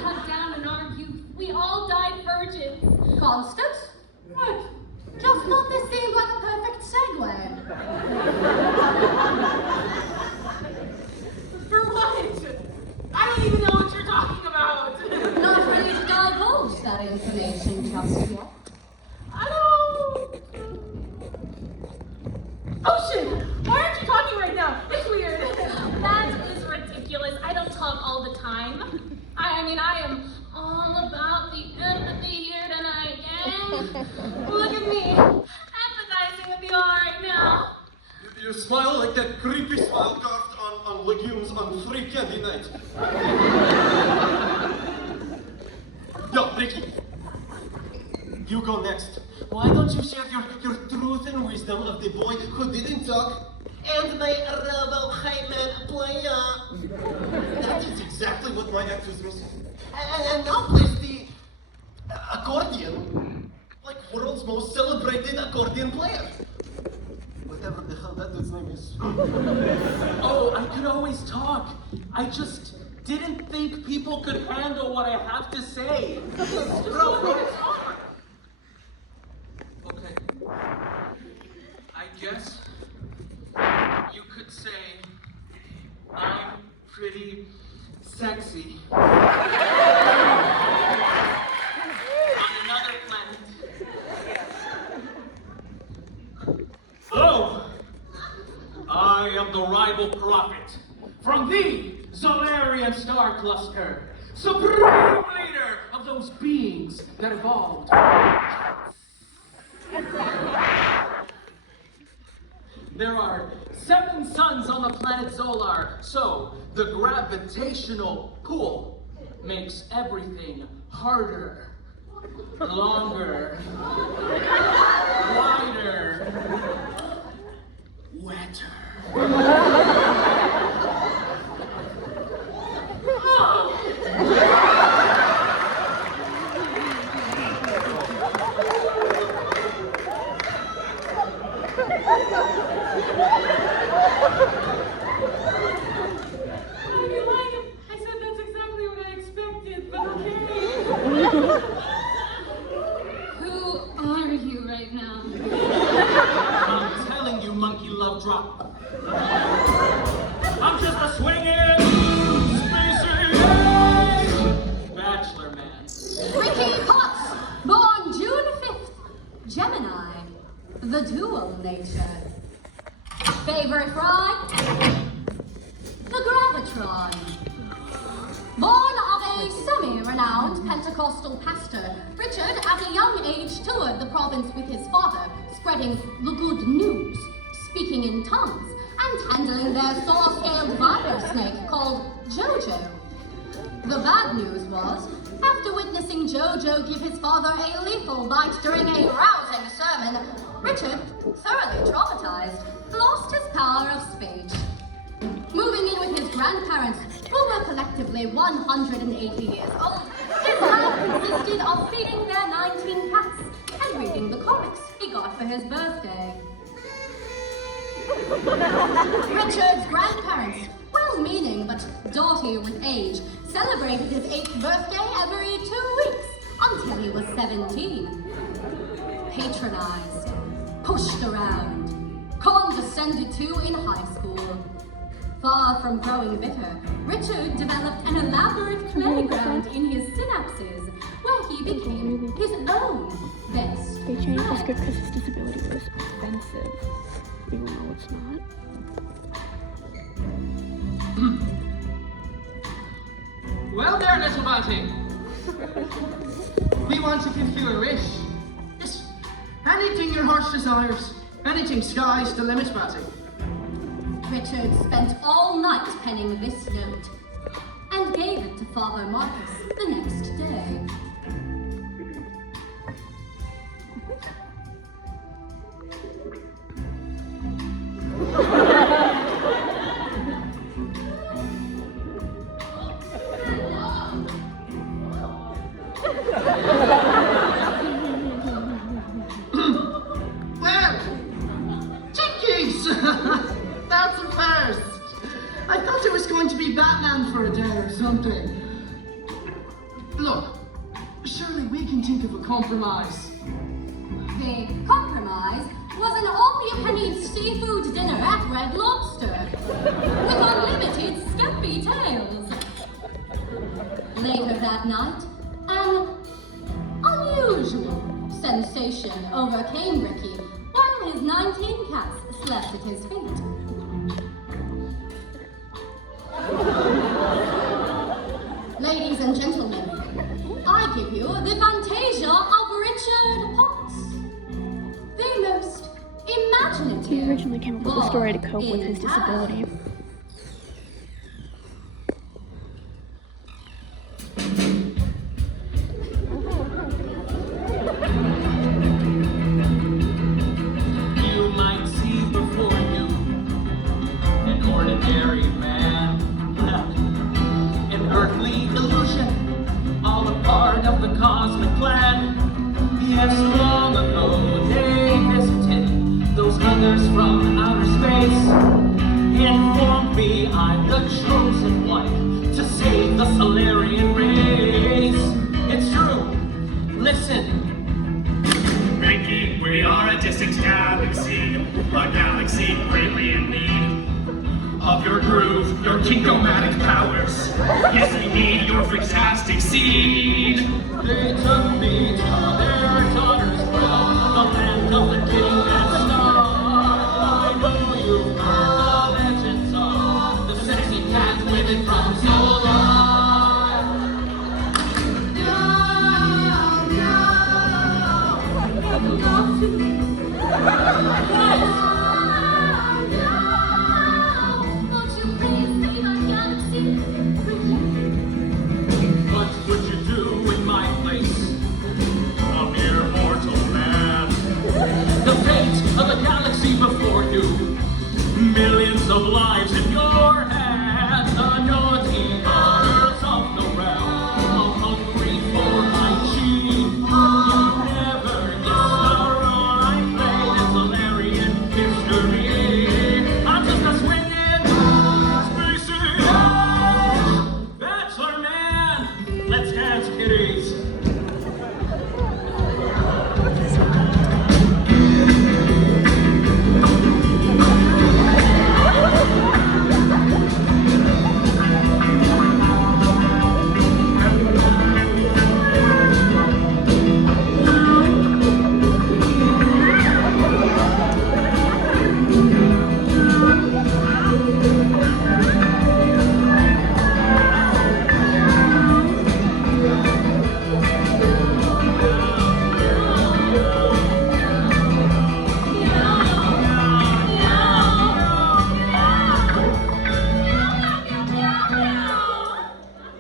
Cut down in our youth. We all died virgins. Constance? What? Just thought this seemed like a perfect segue. For what? I don't even know what you're talking about. Not ready to divulge that information just yet. I don't. Oh shit! Why aren't you talking right now? It's weird. That is ridiculous. I don't talk all the time. I mean, I am all about the empathy here tonight, gang. Look at me, empathizing with you all right now. You smile like that creepy smile carved on legumes on free candy night. Yo, Ricky. You go next. Why don't you share your truth and wisdom of the boy who didn't talk and my Robo Hyman player? That is exactly what my act was missing. And now plays the accordion, like world's most celebrated accordion player. Whatever the hell that dude's name is. Oh, I could always talk. I just didn't think people could handle what I have to say. Bro, Okay. I guess you could say I'm pretty sexy. On another planet. Hello! I am the rival prophet from the Solarian star cluster, supreme leader of those beings that evolved. There are 7 suns on the planet Zolar, so the gravitational pull makes everything harder, longer, wider, wetter. I said that's exactly what I expected, but okay. Who are you right now? I'm telling you, monkey love drop. I'm just a swinging, spacing bachelor man. Ricky Potts, born June 5th, Gemini, the dual nature. Favorite ride? The Gravitron. Born of a semi-renowned Pentecostal pastor, Richard at a young age toured the province with his father, spreading the good news, speaking in tongues, and handling their saw-scaled viper snake called Jojo. The bad news was, after witnessing Jojo give his father a lethal bite during a rousing sermon, Richard, thoroughly traumatized, lost his power of speech. Moving in with his grandparents, who were collectively 180 years old, his life consisted of feeding their 19 cats and reading the comics he got for his birthday. Richard's grandparents, well-meaning but doughty with age, celebrated his 8th birthday every 2 weeks until he was 17. Patronized, pushed around, condescended to in high school. Far from growing bitter, Richard developed an elaborate playground in his synapses, where he became his own best They changed the friend. script because his disability was offensive, even though it's not. Well there, little bunty. We want to fulfill your wish. Yes, anything your heart desires. Anything, sky's the limit, Batty. Richard spent all night penning this note, and gave it to Father Marcus the next day. Well, jinkies! That's a first. I thought it was going to Batman for a day or something. Look, surely we can think of a compromise. The compromise was an all-you-can-eat seafood dinner at Red Lobster, with unlimited scampi tails. Later that night, an unusual sensation overcame Ricky while his 19 cats slept at his feet. Ladies and gentlemen, I give you the Fantasia of Richard Potts, the most imaginative. He originally came up with a story to cope with his disability. You might see before you an ordinary man, an earthly illusion, all a part of the cosmic plan. Yes, long ago they visited those others from outer space. Informed me I'm the chosen one to save the Solarian race. It's true. Listen. Ricky, we are a distant galaxy, a galaxy greatly in need of your groove, your kingdomatic powers. Yes, we need your fantastic seed. They took me to their daughter's realm, the land of the king and star. I know you've heard the legends of the sexy cat women from Zola. Won't you please save our galaxy? What would you do in my place? A mere mortal man. The fate of a galaxy before you. Millions of lives in your hands. The naughty daughters of the realm, all hungry for my chi. You never guess the role I played in Solarian history. I'm just a swinging species. Bachelor man. Let's dance, kitties.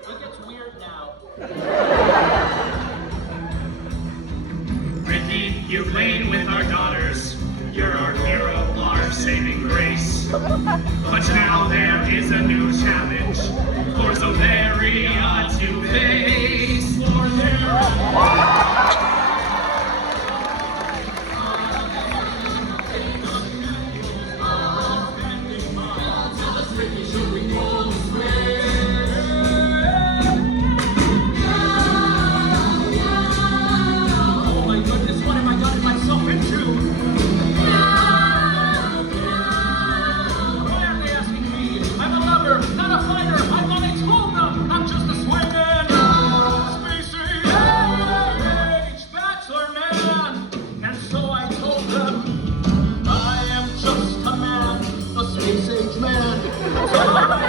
It gets weird now. Ricky, you played with our daughters. You're our hero, our saving grace. But now there is a new challenge for Solaria to face. For their Oh my goodness, what have I gotten myself into? Why are they asking me? I'm a lover, not a fighter. I thought I told them I'm just a swinging species age bachelor man. And so I told them I am just a man, a space age man. So I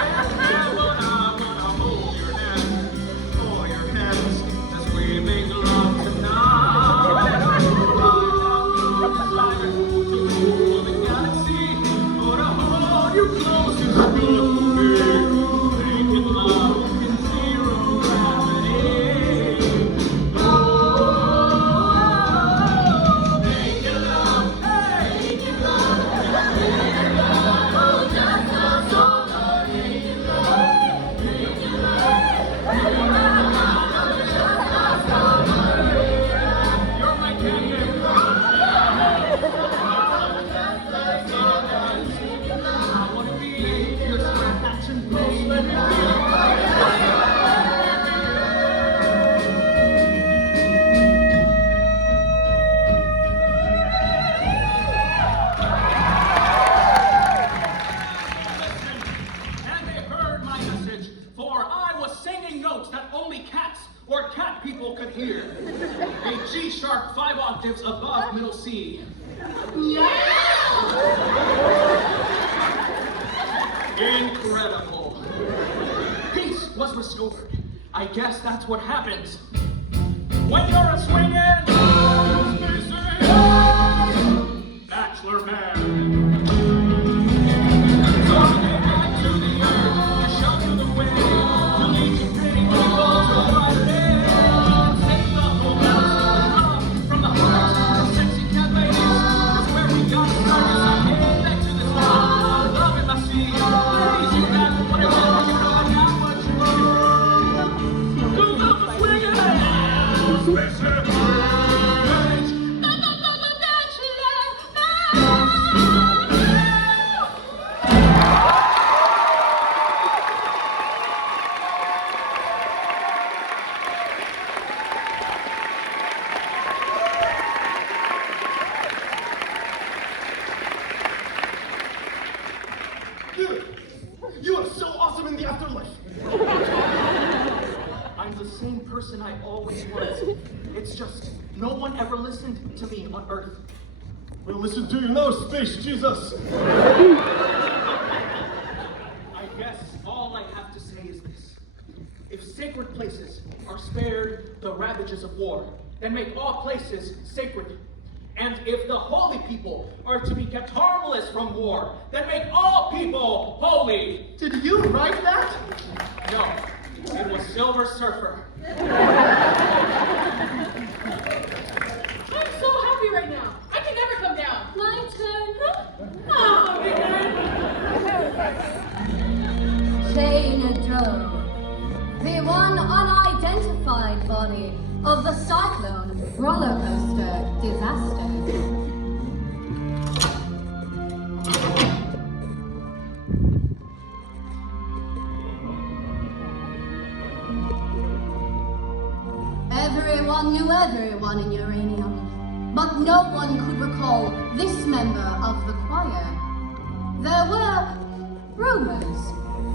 or cat people could hear. A G sharp 5 octaves above middle C. Incredible. Peace was restored. I guess that's what happens when you're a swingin' bachelor man. So I get back to the earth to show you the way to lead you pretty people to a brighter day. Take the whole house from the heart to sexy cat ladies. That's where we got started. So I came back to this world. Love in my sea. Please, you got whatever you know. I got what you need. Cause I'm a swingin' Dude, you are so awesome in the afterlife. I'm the same person I always was. It's just no one ever listened to me on Earth. We'll listen to you now, Space Jesus. I guess all I have to say is this. If sacred places are spared the ravages of war, then make all places sacred. And if the holy people are to be kept harmless from war, then make all people holy. Did you write that? No, it was Silver Surfer. I'm so happy right now. I can never come down. My turn. Oh, man. Jane Doe, the one unidentified body of the cyclone roller coaster disaster. Everyone knew everyone in Uranium, but no one could recall this member of the choir. There were rumors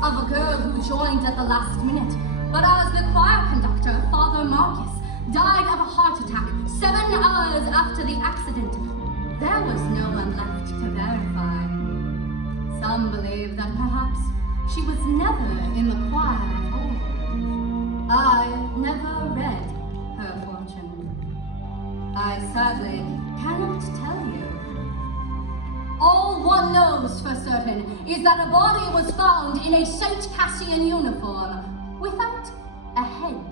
of a girl who joined at the last minute, but as the choir conductor, Father Marcus, died of a heart attack 7 hours after the accident, there was no one left to verify. Some believe that perhaps she was never in the choir at all. I never read her fortune. I sadly cannot tell you. All one knows for certain is that a body was found in a St. Cassian uniform without a head.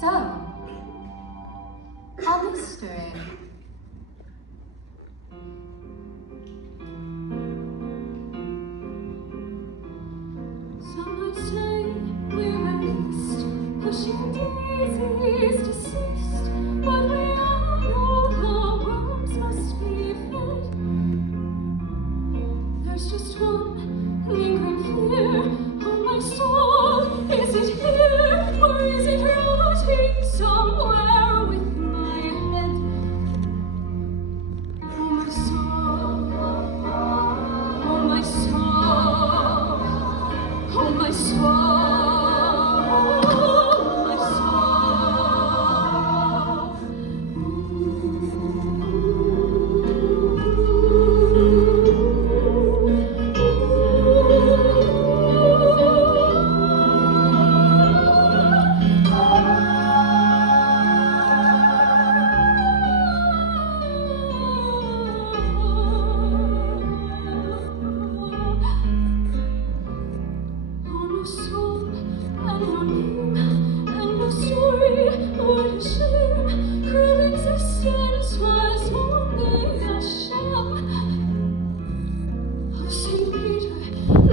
So, a mystery. Some might say we're released, pushing daisies deceased, but we all know the worms must be fed. There's just one lingering fear on my soul. Is it here or is it rotting somewhere with my head? Oh my soul, oh my soul, oh my soul, oh my Oh, no soul, and no name, and no story. What a shame! Cruel existence was only a sham. Oh, Saint Peter,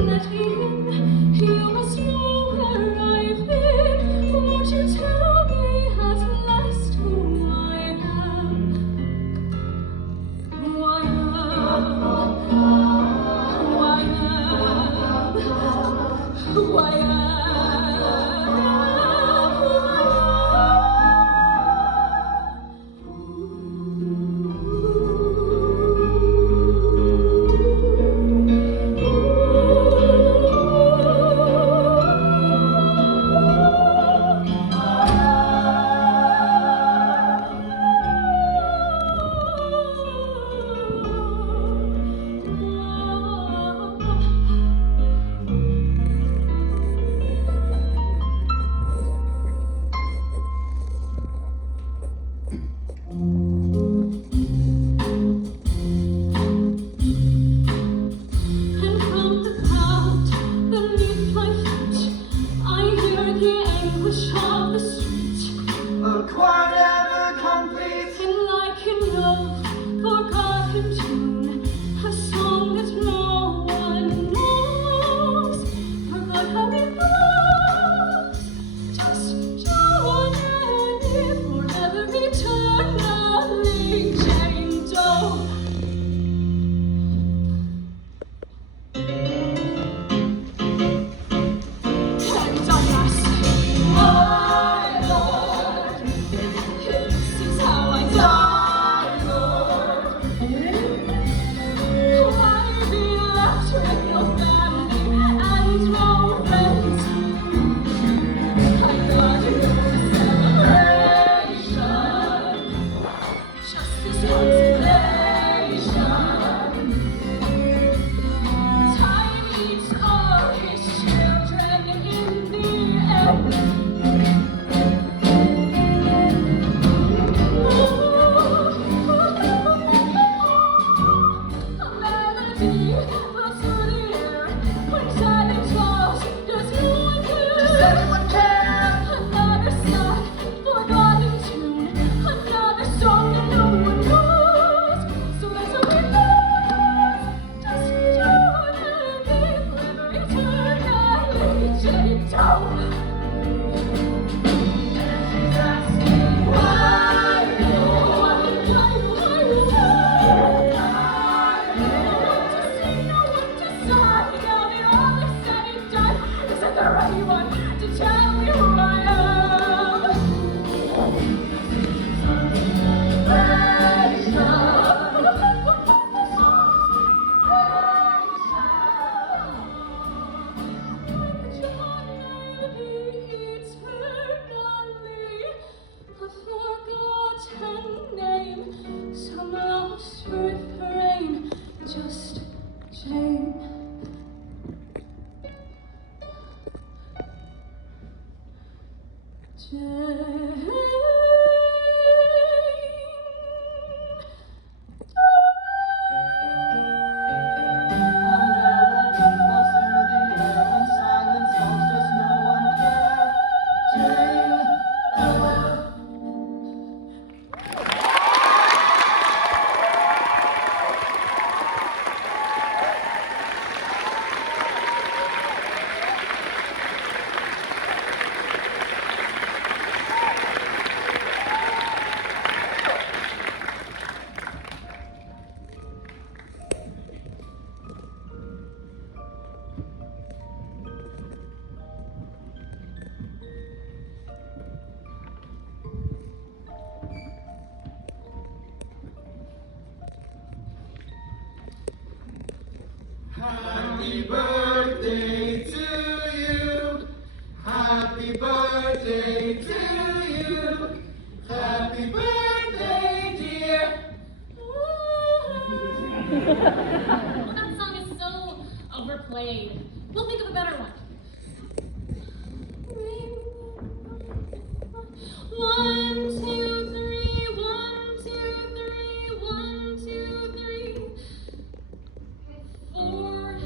let me in. You must know where I've been. Won't you tell me at last who I am? Who I am? Who I am? Who I am? Happy birthday to you. Happy birthday to you. Happy birthday, dear. Well, that song is so overplayed. We'll think of a better one. One, two, three, 1, 2, 3, 1, 2, 3, 4.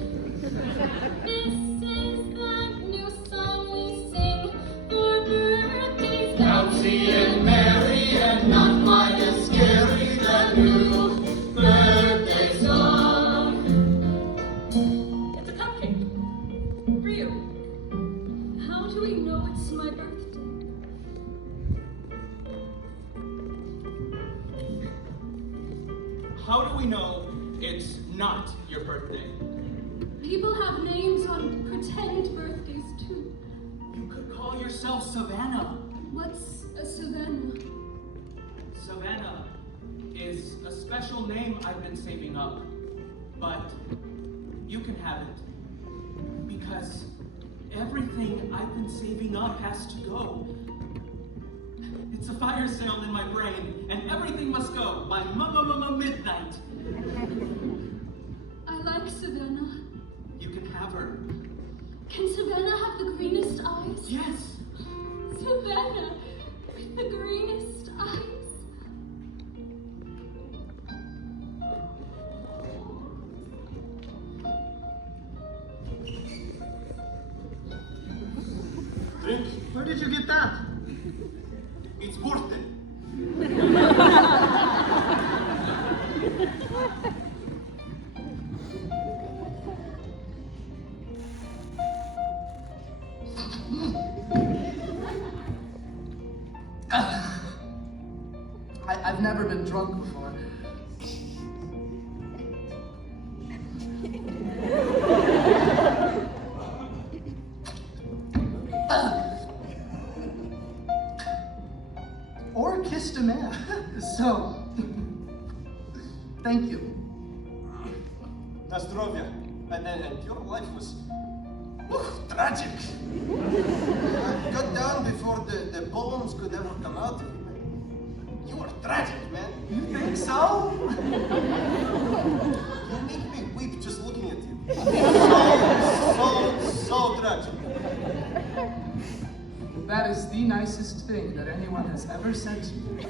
This is that new song we sing for birthdays. Bouncy and merry and not quite as scary. The new birthday song. It's a cupcake for you. How do we know it's my birthday? How do we know it's not your birthday? People have names on pretend birthdays too. You could call yourself Savannah. What's a Savannah? Savannah is a special name I've been saving up, but you can have it because everything I've been saving up has to go. It's a fire sale in my brain, and everything must go by midnight. I like Savannah. You can have her. Can Savannah have the greenest eyes? Yes. Savannah with the greenest eyes. Drink? Where did you get that? It's birthday. I've never been drunk before. Or kissed a man. So, thank you. Na zdrowie. And your life was tragic. Cut down before the bones could ever come out of you. You were tragic, man. You think so? You make me weep just looking at you. So tragic. That is the nicest thing that anyone has ever said to me.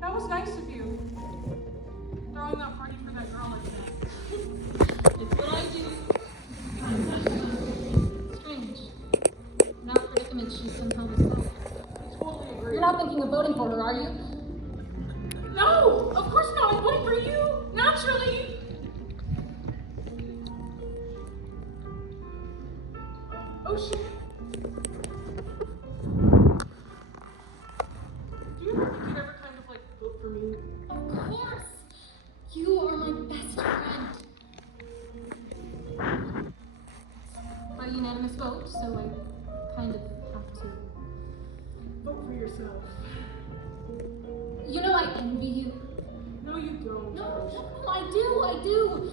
That was nice of you. Throwing that party for that girl like that. It's what I do. Strange. In our predicament, she's somehow the best. I totally agree. You're not thinking of voting for her, are you? Of course not. I'm voting for you. Naturally. Oh shit. Do you ever think you'd ever kind of like vote for me? Of course! You are my best friend. A unanimous vote, so I kind of have to. Vote for yourself. You know I envy you. No, you don't. No, I do.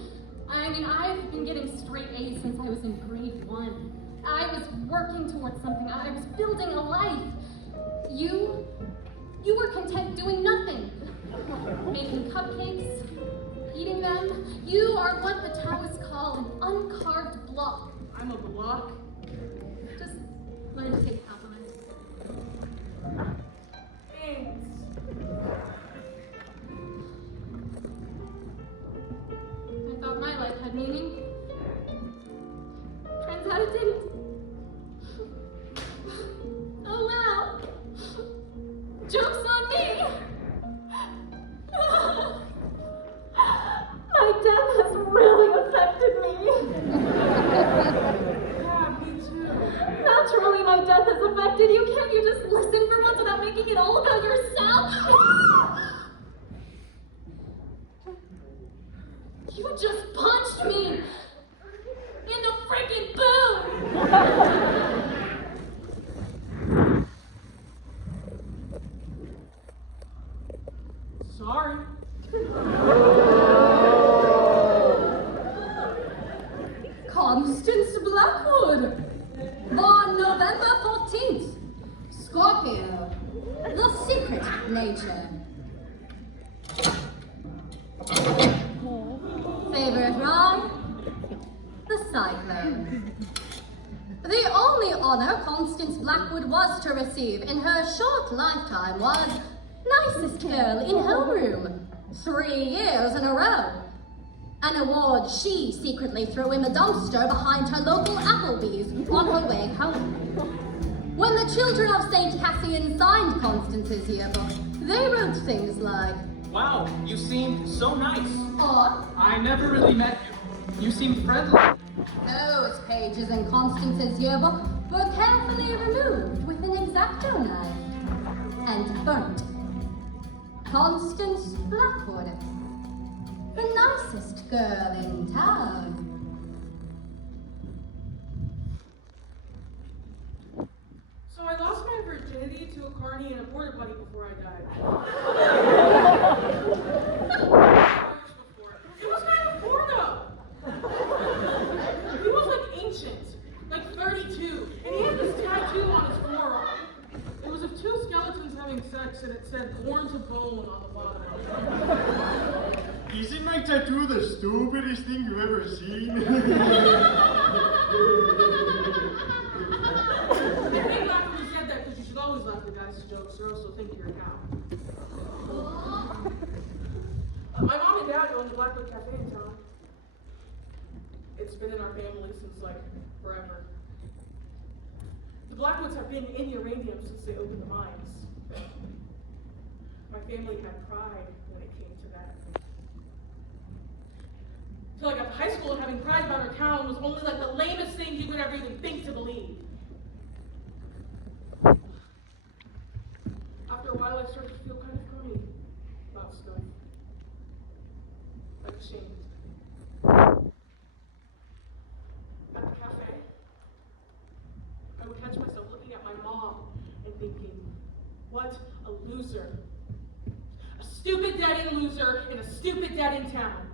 I mean, I've been getting straight A's since I was in grade 1. I was working towards something. I was building a life. You were content doing nothing. Making cupcakes, eating them. You are what the Taoists call an uncarved block. I'm a block. Just learn to take compliments. Thanks. I thought my life had meaning. Turns out it didn't. Oh well. Joke's on me. My death has really affected me. Yeah, me too. Naturally, my death has affected you. Can't you just listen for once without making it all about yourself? You just punched me in the freaking boob. Sorry. Constance Blackwood, born November 14th, Scorpio, the secret nature. Favorite ride? The Cyclone. The only honor Constance Blackwood was to receive in her short lifetime was nicest girl in homeroom, 3 years in a row. An award she secretly threw in the dumpster behind her local Applebee's on her way home. When the children of St. Cassian signed Constance's yearbook, they wrote things like, Wow, you seemed so nice. or, I never really met you. You seemed friendly. those pages in Constance's yearbook were carefully removed with an X-Acto knife and burnt. Constance Blackwood, the nicest girl in town. So I lost my virginity to a carny and a porta potty before I died. It was kind of porno. He was like ancient, like 32, and he had this tattoo on his forearm. It was of 2 skeletons having sex, and it said "born to bone" on the bottom. Isn't my tattoo the stupidest thing you've ever seen? I think laugh when he said that because you should always laugh at guys' jokes, or else they'll think you're a cow. My mom and dad own the Blackwood Cafe in town. It's been in our family since like forever. The Blackwoods have been in uranium since they opened the mines. My family had pride when it came to that. So like at high school and having pride about our town was only like the lamest thing you could ever even think to believe. After a while I started to feel kind of crummy about stuff. Like ashamed. At the cafe, I would catch myself looking at my mom and thinking, what a loser. A stupid dead-end loser in a stupid dead-end town.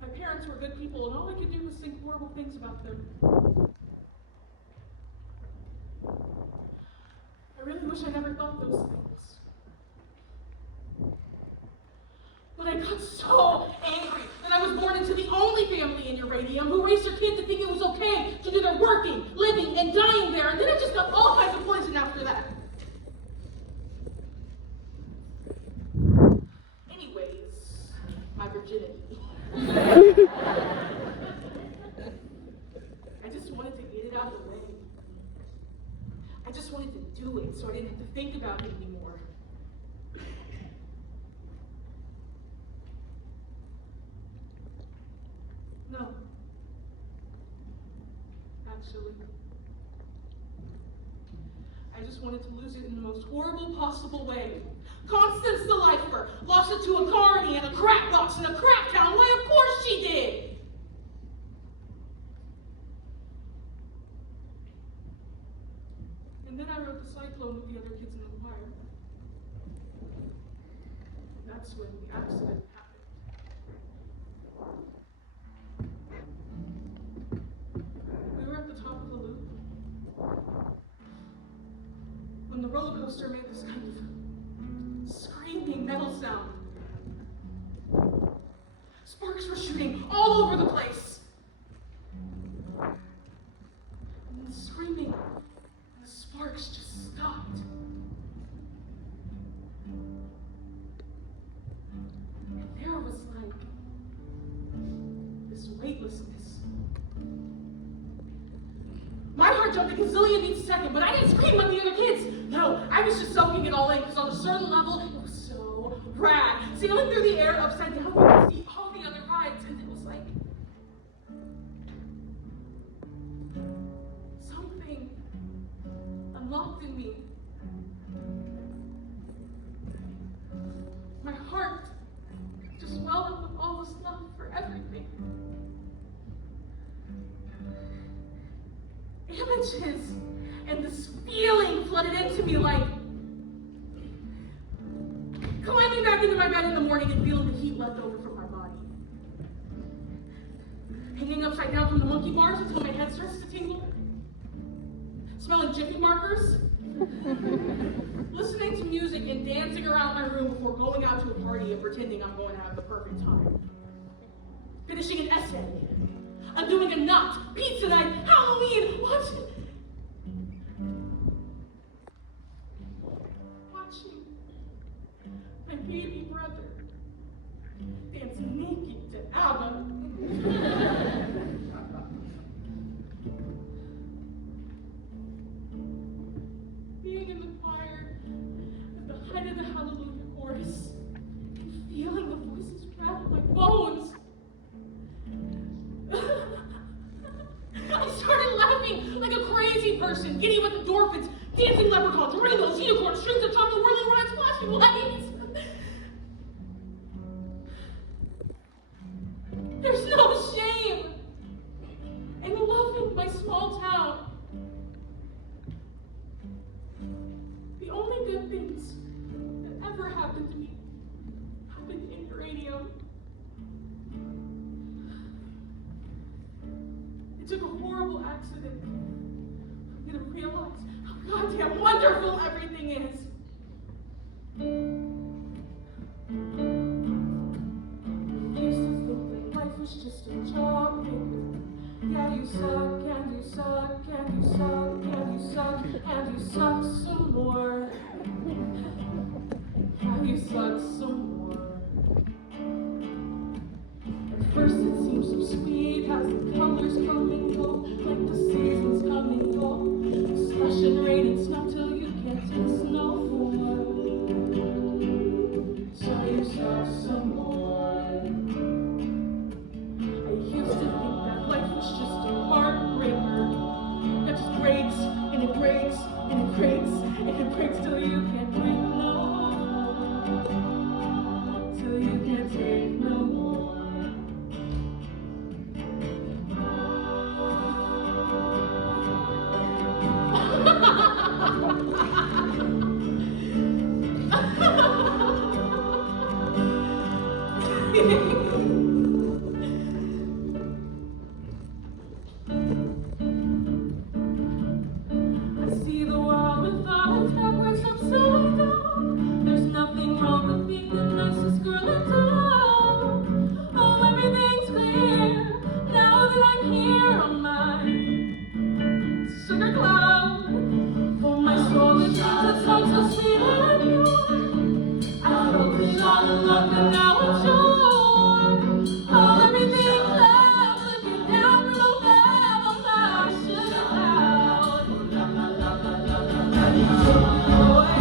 My parents were good people, and all I could do was think horrible things about them. I really wish I never thought those things. But I got so angry that I was born into the only family in uranium who raised their kids to think it was okay to do their working, living, and dying there, and then I just got all kinds of poison after that. Anyways, my virginity. I just wanted to get it out of the way. I just wanted to do it so I didn't to think about it anymore. No. Actually, I just wanted to lose it in the most horrible possible way. Constance the lifer lost it to a carny and a crack box in a crack town. Why, of course she did! And then I wrote the cyclone with the other kids in the choir. And that's when the accident happened. We were at the top of the loop when the roller coaster made this kind of screaming metal sound. Sparks were shooting all over the place. And the screaming and the sparks just stopped. And there was like this weightlessness. My heart jumped a gazillion beats a second, but I didn't scream like the other kids. No, I was just soaking it all in, because on a certain level, it was so rad. Sailing through the air upside down, we could see all the other rides, and it was like something unlocked in me. My heart just welled up with all this love for everything. Images and this feeling flooded into me like climbing back into my bed in the morning and feeling the heat left over from my body. Hanging upside down from the monkey bars until my head starts to tingle. Smelling Jiffy markers. Listening to music and dancing around my room before going out to a party and pretending I'm going to have the perfect time. Finishing an essay. Undoing a knot, pizza night, Halloween, watching my baby brother dance naked to ABBA. Being in the choir at the height of the Hallelujah chorus and feeling the voices rattle my bones. I started laughing like a crazy person, giddy with endorphins, dancing leprechauns, rainbows, unicorns, strings of chocolate, whirling rides, flashing lights. There's no shame in loving my small town. The only good things that ever happened to me happened in uranium. It took a horrible accident for me to realize how goddamn wonderful everything is. I used to think that life was just a job. Yeah, you suck, and you suck, and you suck, and you suck, and you suck some more. Yeah, you suck some more. At first it seems so sweet, as the colors come and go, like the seasons come and go. Slush and rain and snow till you can't take snow more. So you suck some more. I used to think that life was just a heartbreaker that just breaks and it breaks and it breaks and it breaks till you can't breathe no more. Till you can't take no more. I see the world with all its backwards upside down. There's nothing wrong with being the nicest girl in town. Oh, everything's clear now that I'm here on my sugar cloud. For my soul it seems a song so sweet and pure. I felt it all along and now I'm sure. Oh, everything's love looking down from above on my sugar cloud. And you took me away.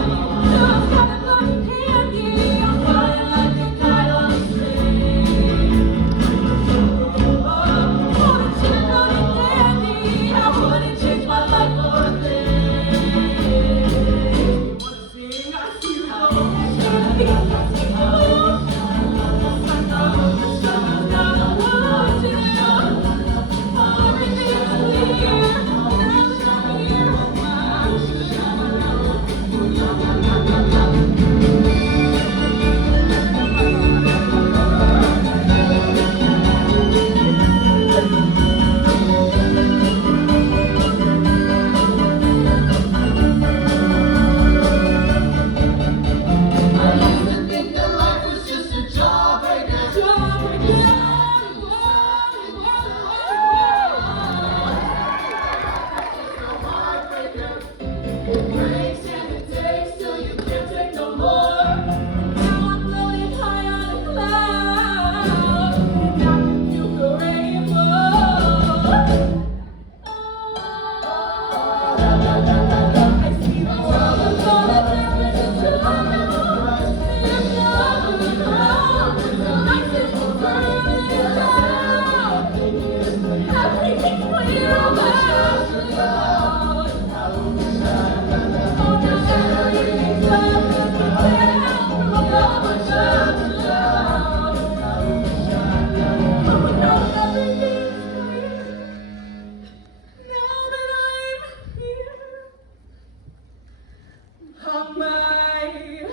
on my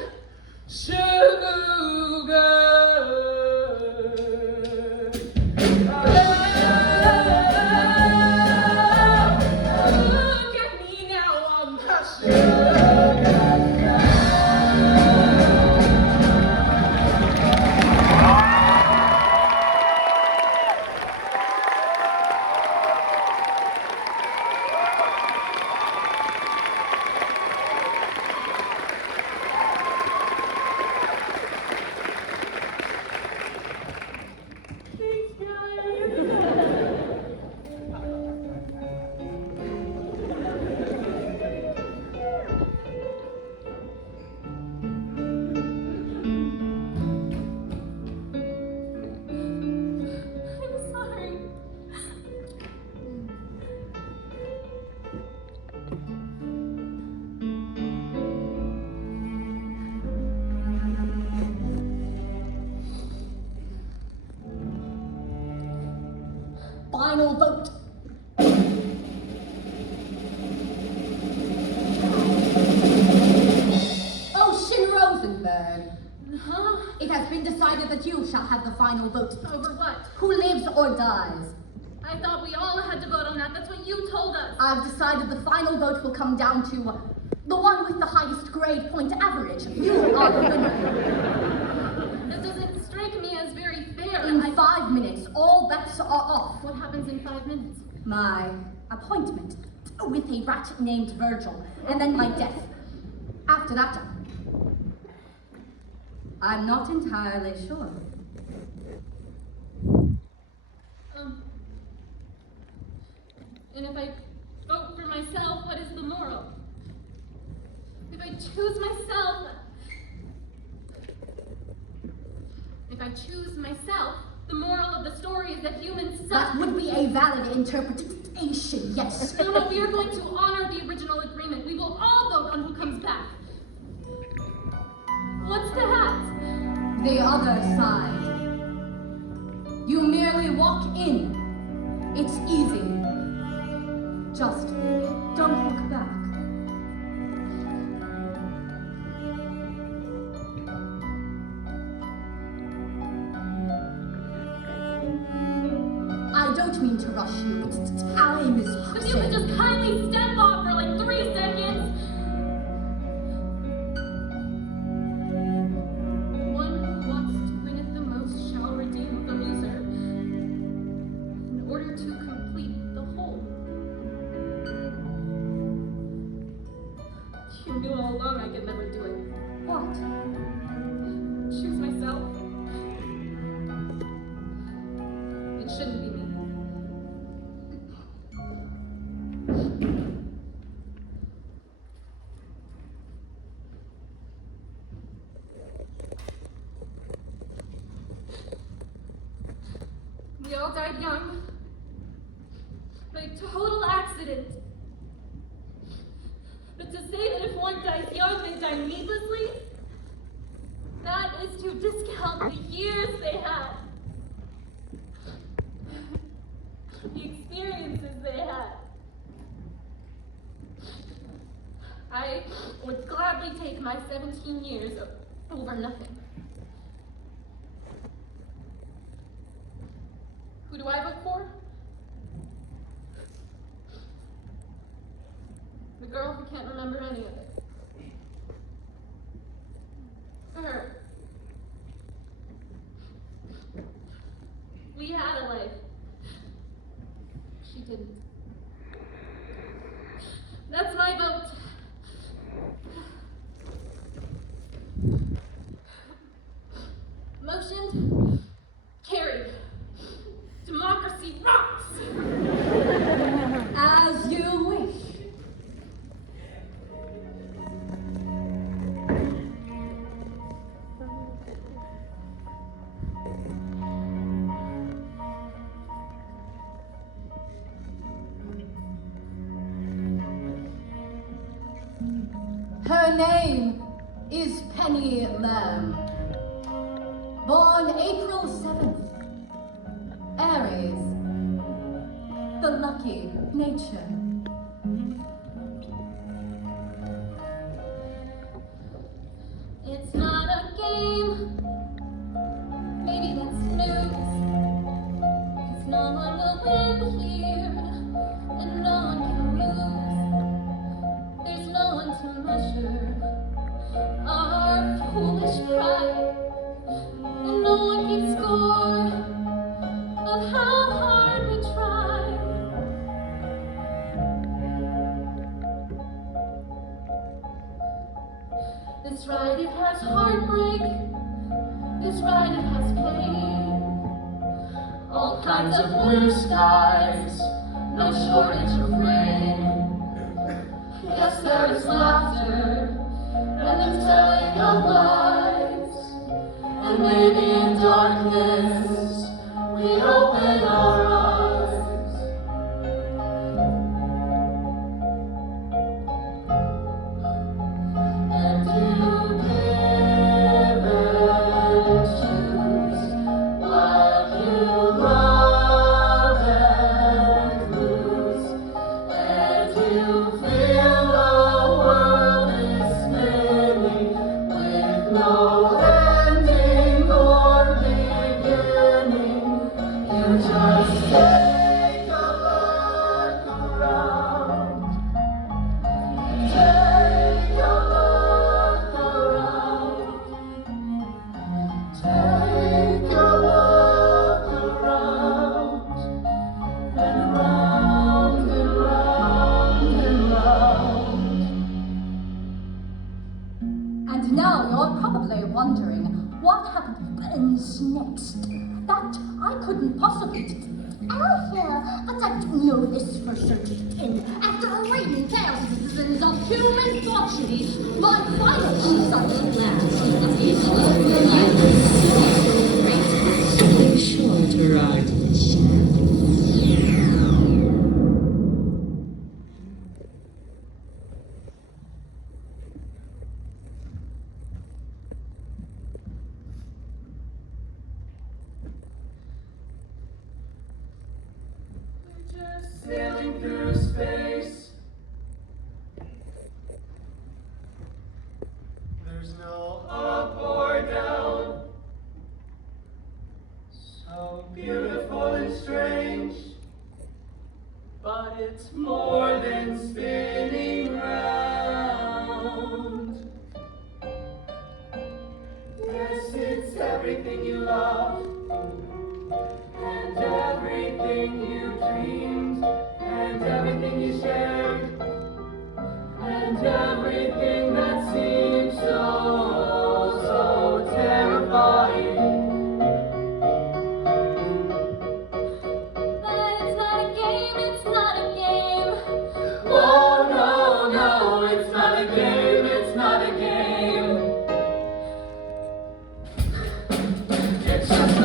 sugar. Look at me now, I'm my sugar. Thanks, I'm sorry. Final vote. Ocean Rosenberg. Huh? It has been decided that you shall have the final vote. Over what? Who lives or dies? I thought we all had to vote on that. That's what you told us. I've decided the final vote will come down to the one with the highest grade point average. You are the winner. That doesn't strike me as very fair. In 5 minutes, all bets are off. What happens in 5 minutes? My appointment with a rat named Virgil, and then my death. After that, I'm not entirely sure. And if I vote for myself, what is the moral? If I choose myself, the moral of the story is that humans That suck. would be a valid interpretation, yes. No, we are going to honor the original agreement. We will all vote on who comes back. What's the hat? The other side. You merely walk in. It's easy. Just don't look back. I don't mean to rush you. Time is If you could pressing. just kindly step off for like 3 seconds. One who wants to win it the most shall redeem the loser in order to complete the whole. You knew all along I could never do it. What? Choose myself. It shouldn't be me. We all died young. By total accident. But to say that if one dies young, they die needlessly, that is to discount the years they had. The experiences they had. I would gladly take my 17 years over nothing. Who do I vote for? The girl who can't remember any of it. Her. We had a life. She didn't. That's my vote. Motioned. Carried. Democracy rocks! As you wish. Her name is Penny Lamb. Born April 7th. Aries. The lucky nature. game. Maybe let's snooze. 'Cause no one will win here, and no one can lose. There's no one to measure our foolish pride, and no one keeps score of how hard we try. This ride, it has heartbreak. This ride, it has pain. All kinds of blue skies, no shortage of rain. Yes, there is laughter, and the telling of lies. And maybe in darkness, we open our eyes. And you give and choose, while you love and lose. And you feel the world is spinning with no ending or beginning. You just take a look around. Take a look around. Take a look around. And round and round and round. And now you're probably wondering what happens next. That I couldn't possibly Alpha, but I do know this for certain. After reading thousands of human fortunes, my final such Shorter art. Just sailing through space. There's no up or down. So beautiful and strange. But it's more than spinning round. Yes, it's everything you love. And everything you dreamed, and everything you shared, and everything that seems so terrifying. But it's not a game, it's not a game. Oh no, no, it's not a game, it's not a game. It's just a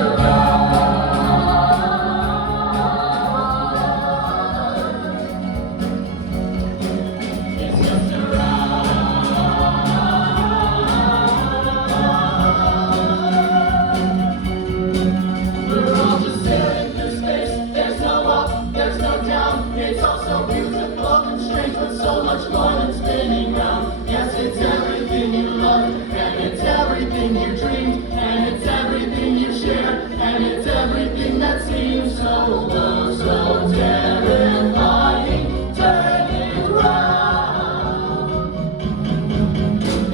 We're all just sailing through space. There's no up, there's no down. It's all so beautiful and strange, but so much more than spinning round. Yes, it's everything you loved, and it's everything you dreamed, and it's everything you shared, and it's everything that seems so terrifying. Turn it round.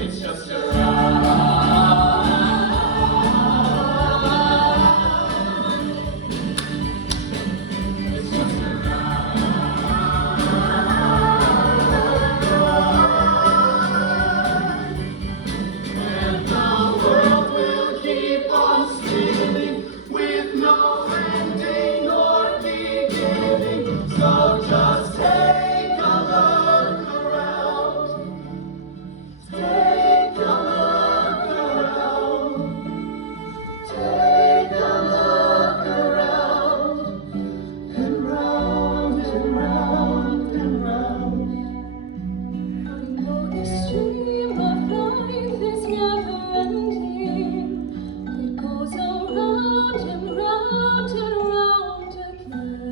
It's just a It's just a And the world will keep on spinning with no ending or beginning. So just take a look around. Take a look around. Take a look around. And round and round and round. You know this stream of life is never ending. It goes around and round again.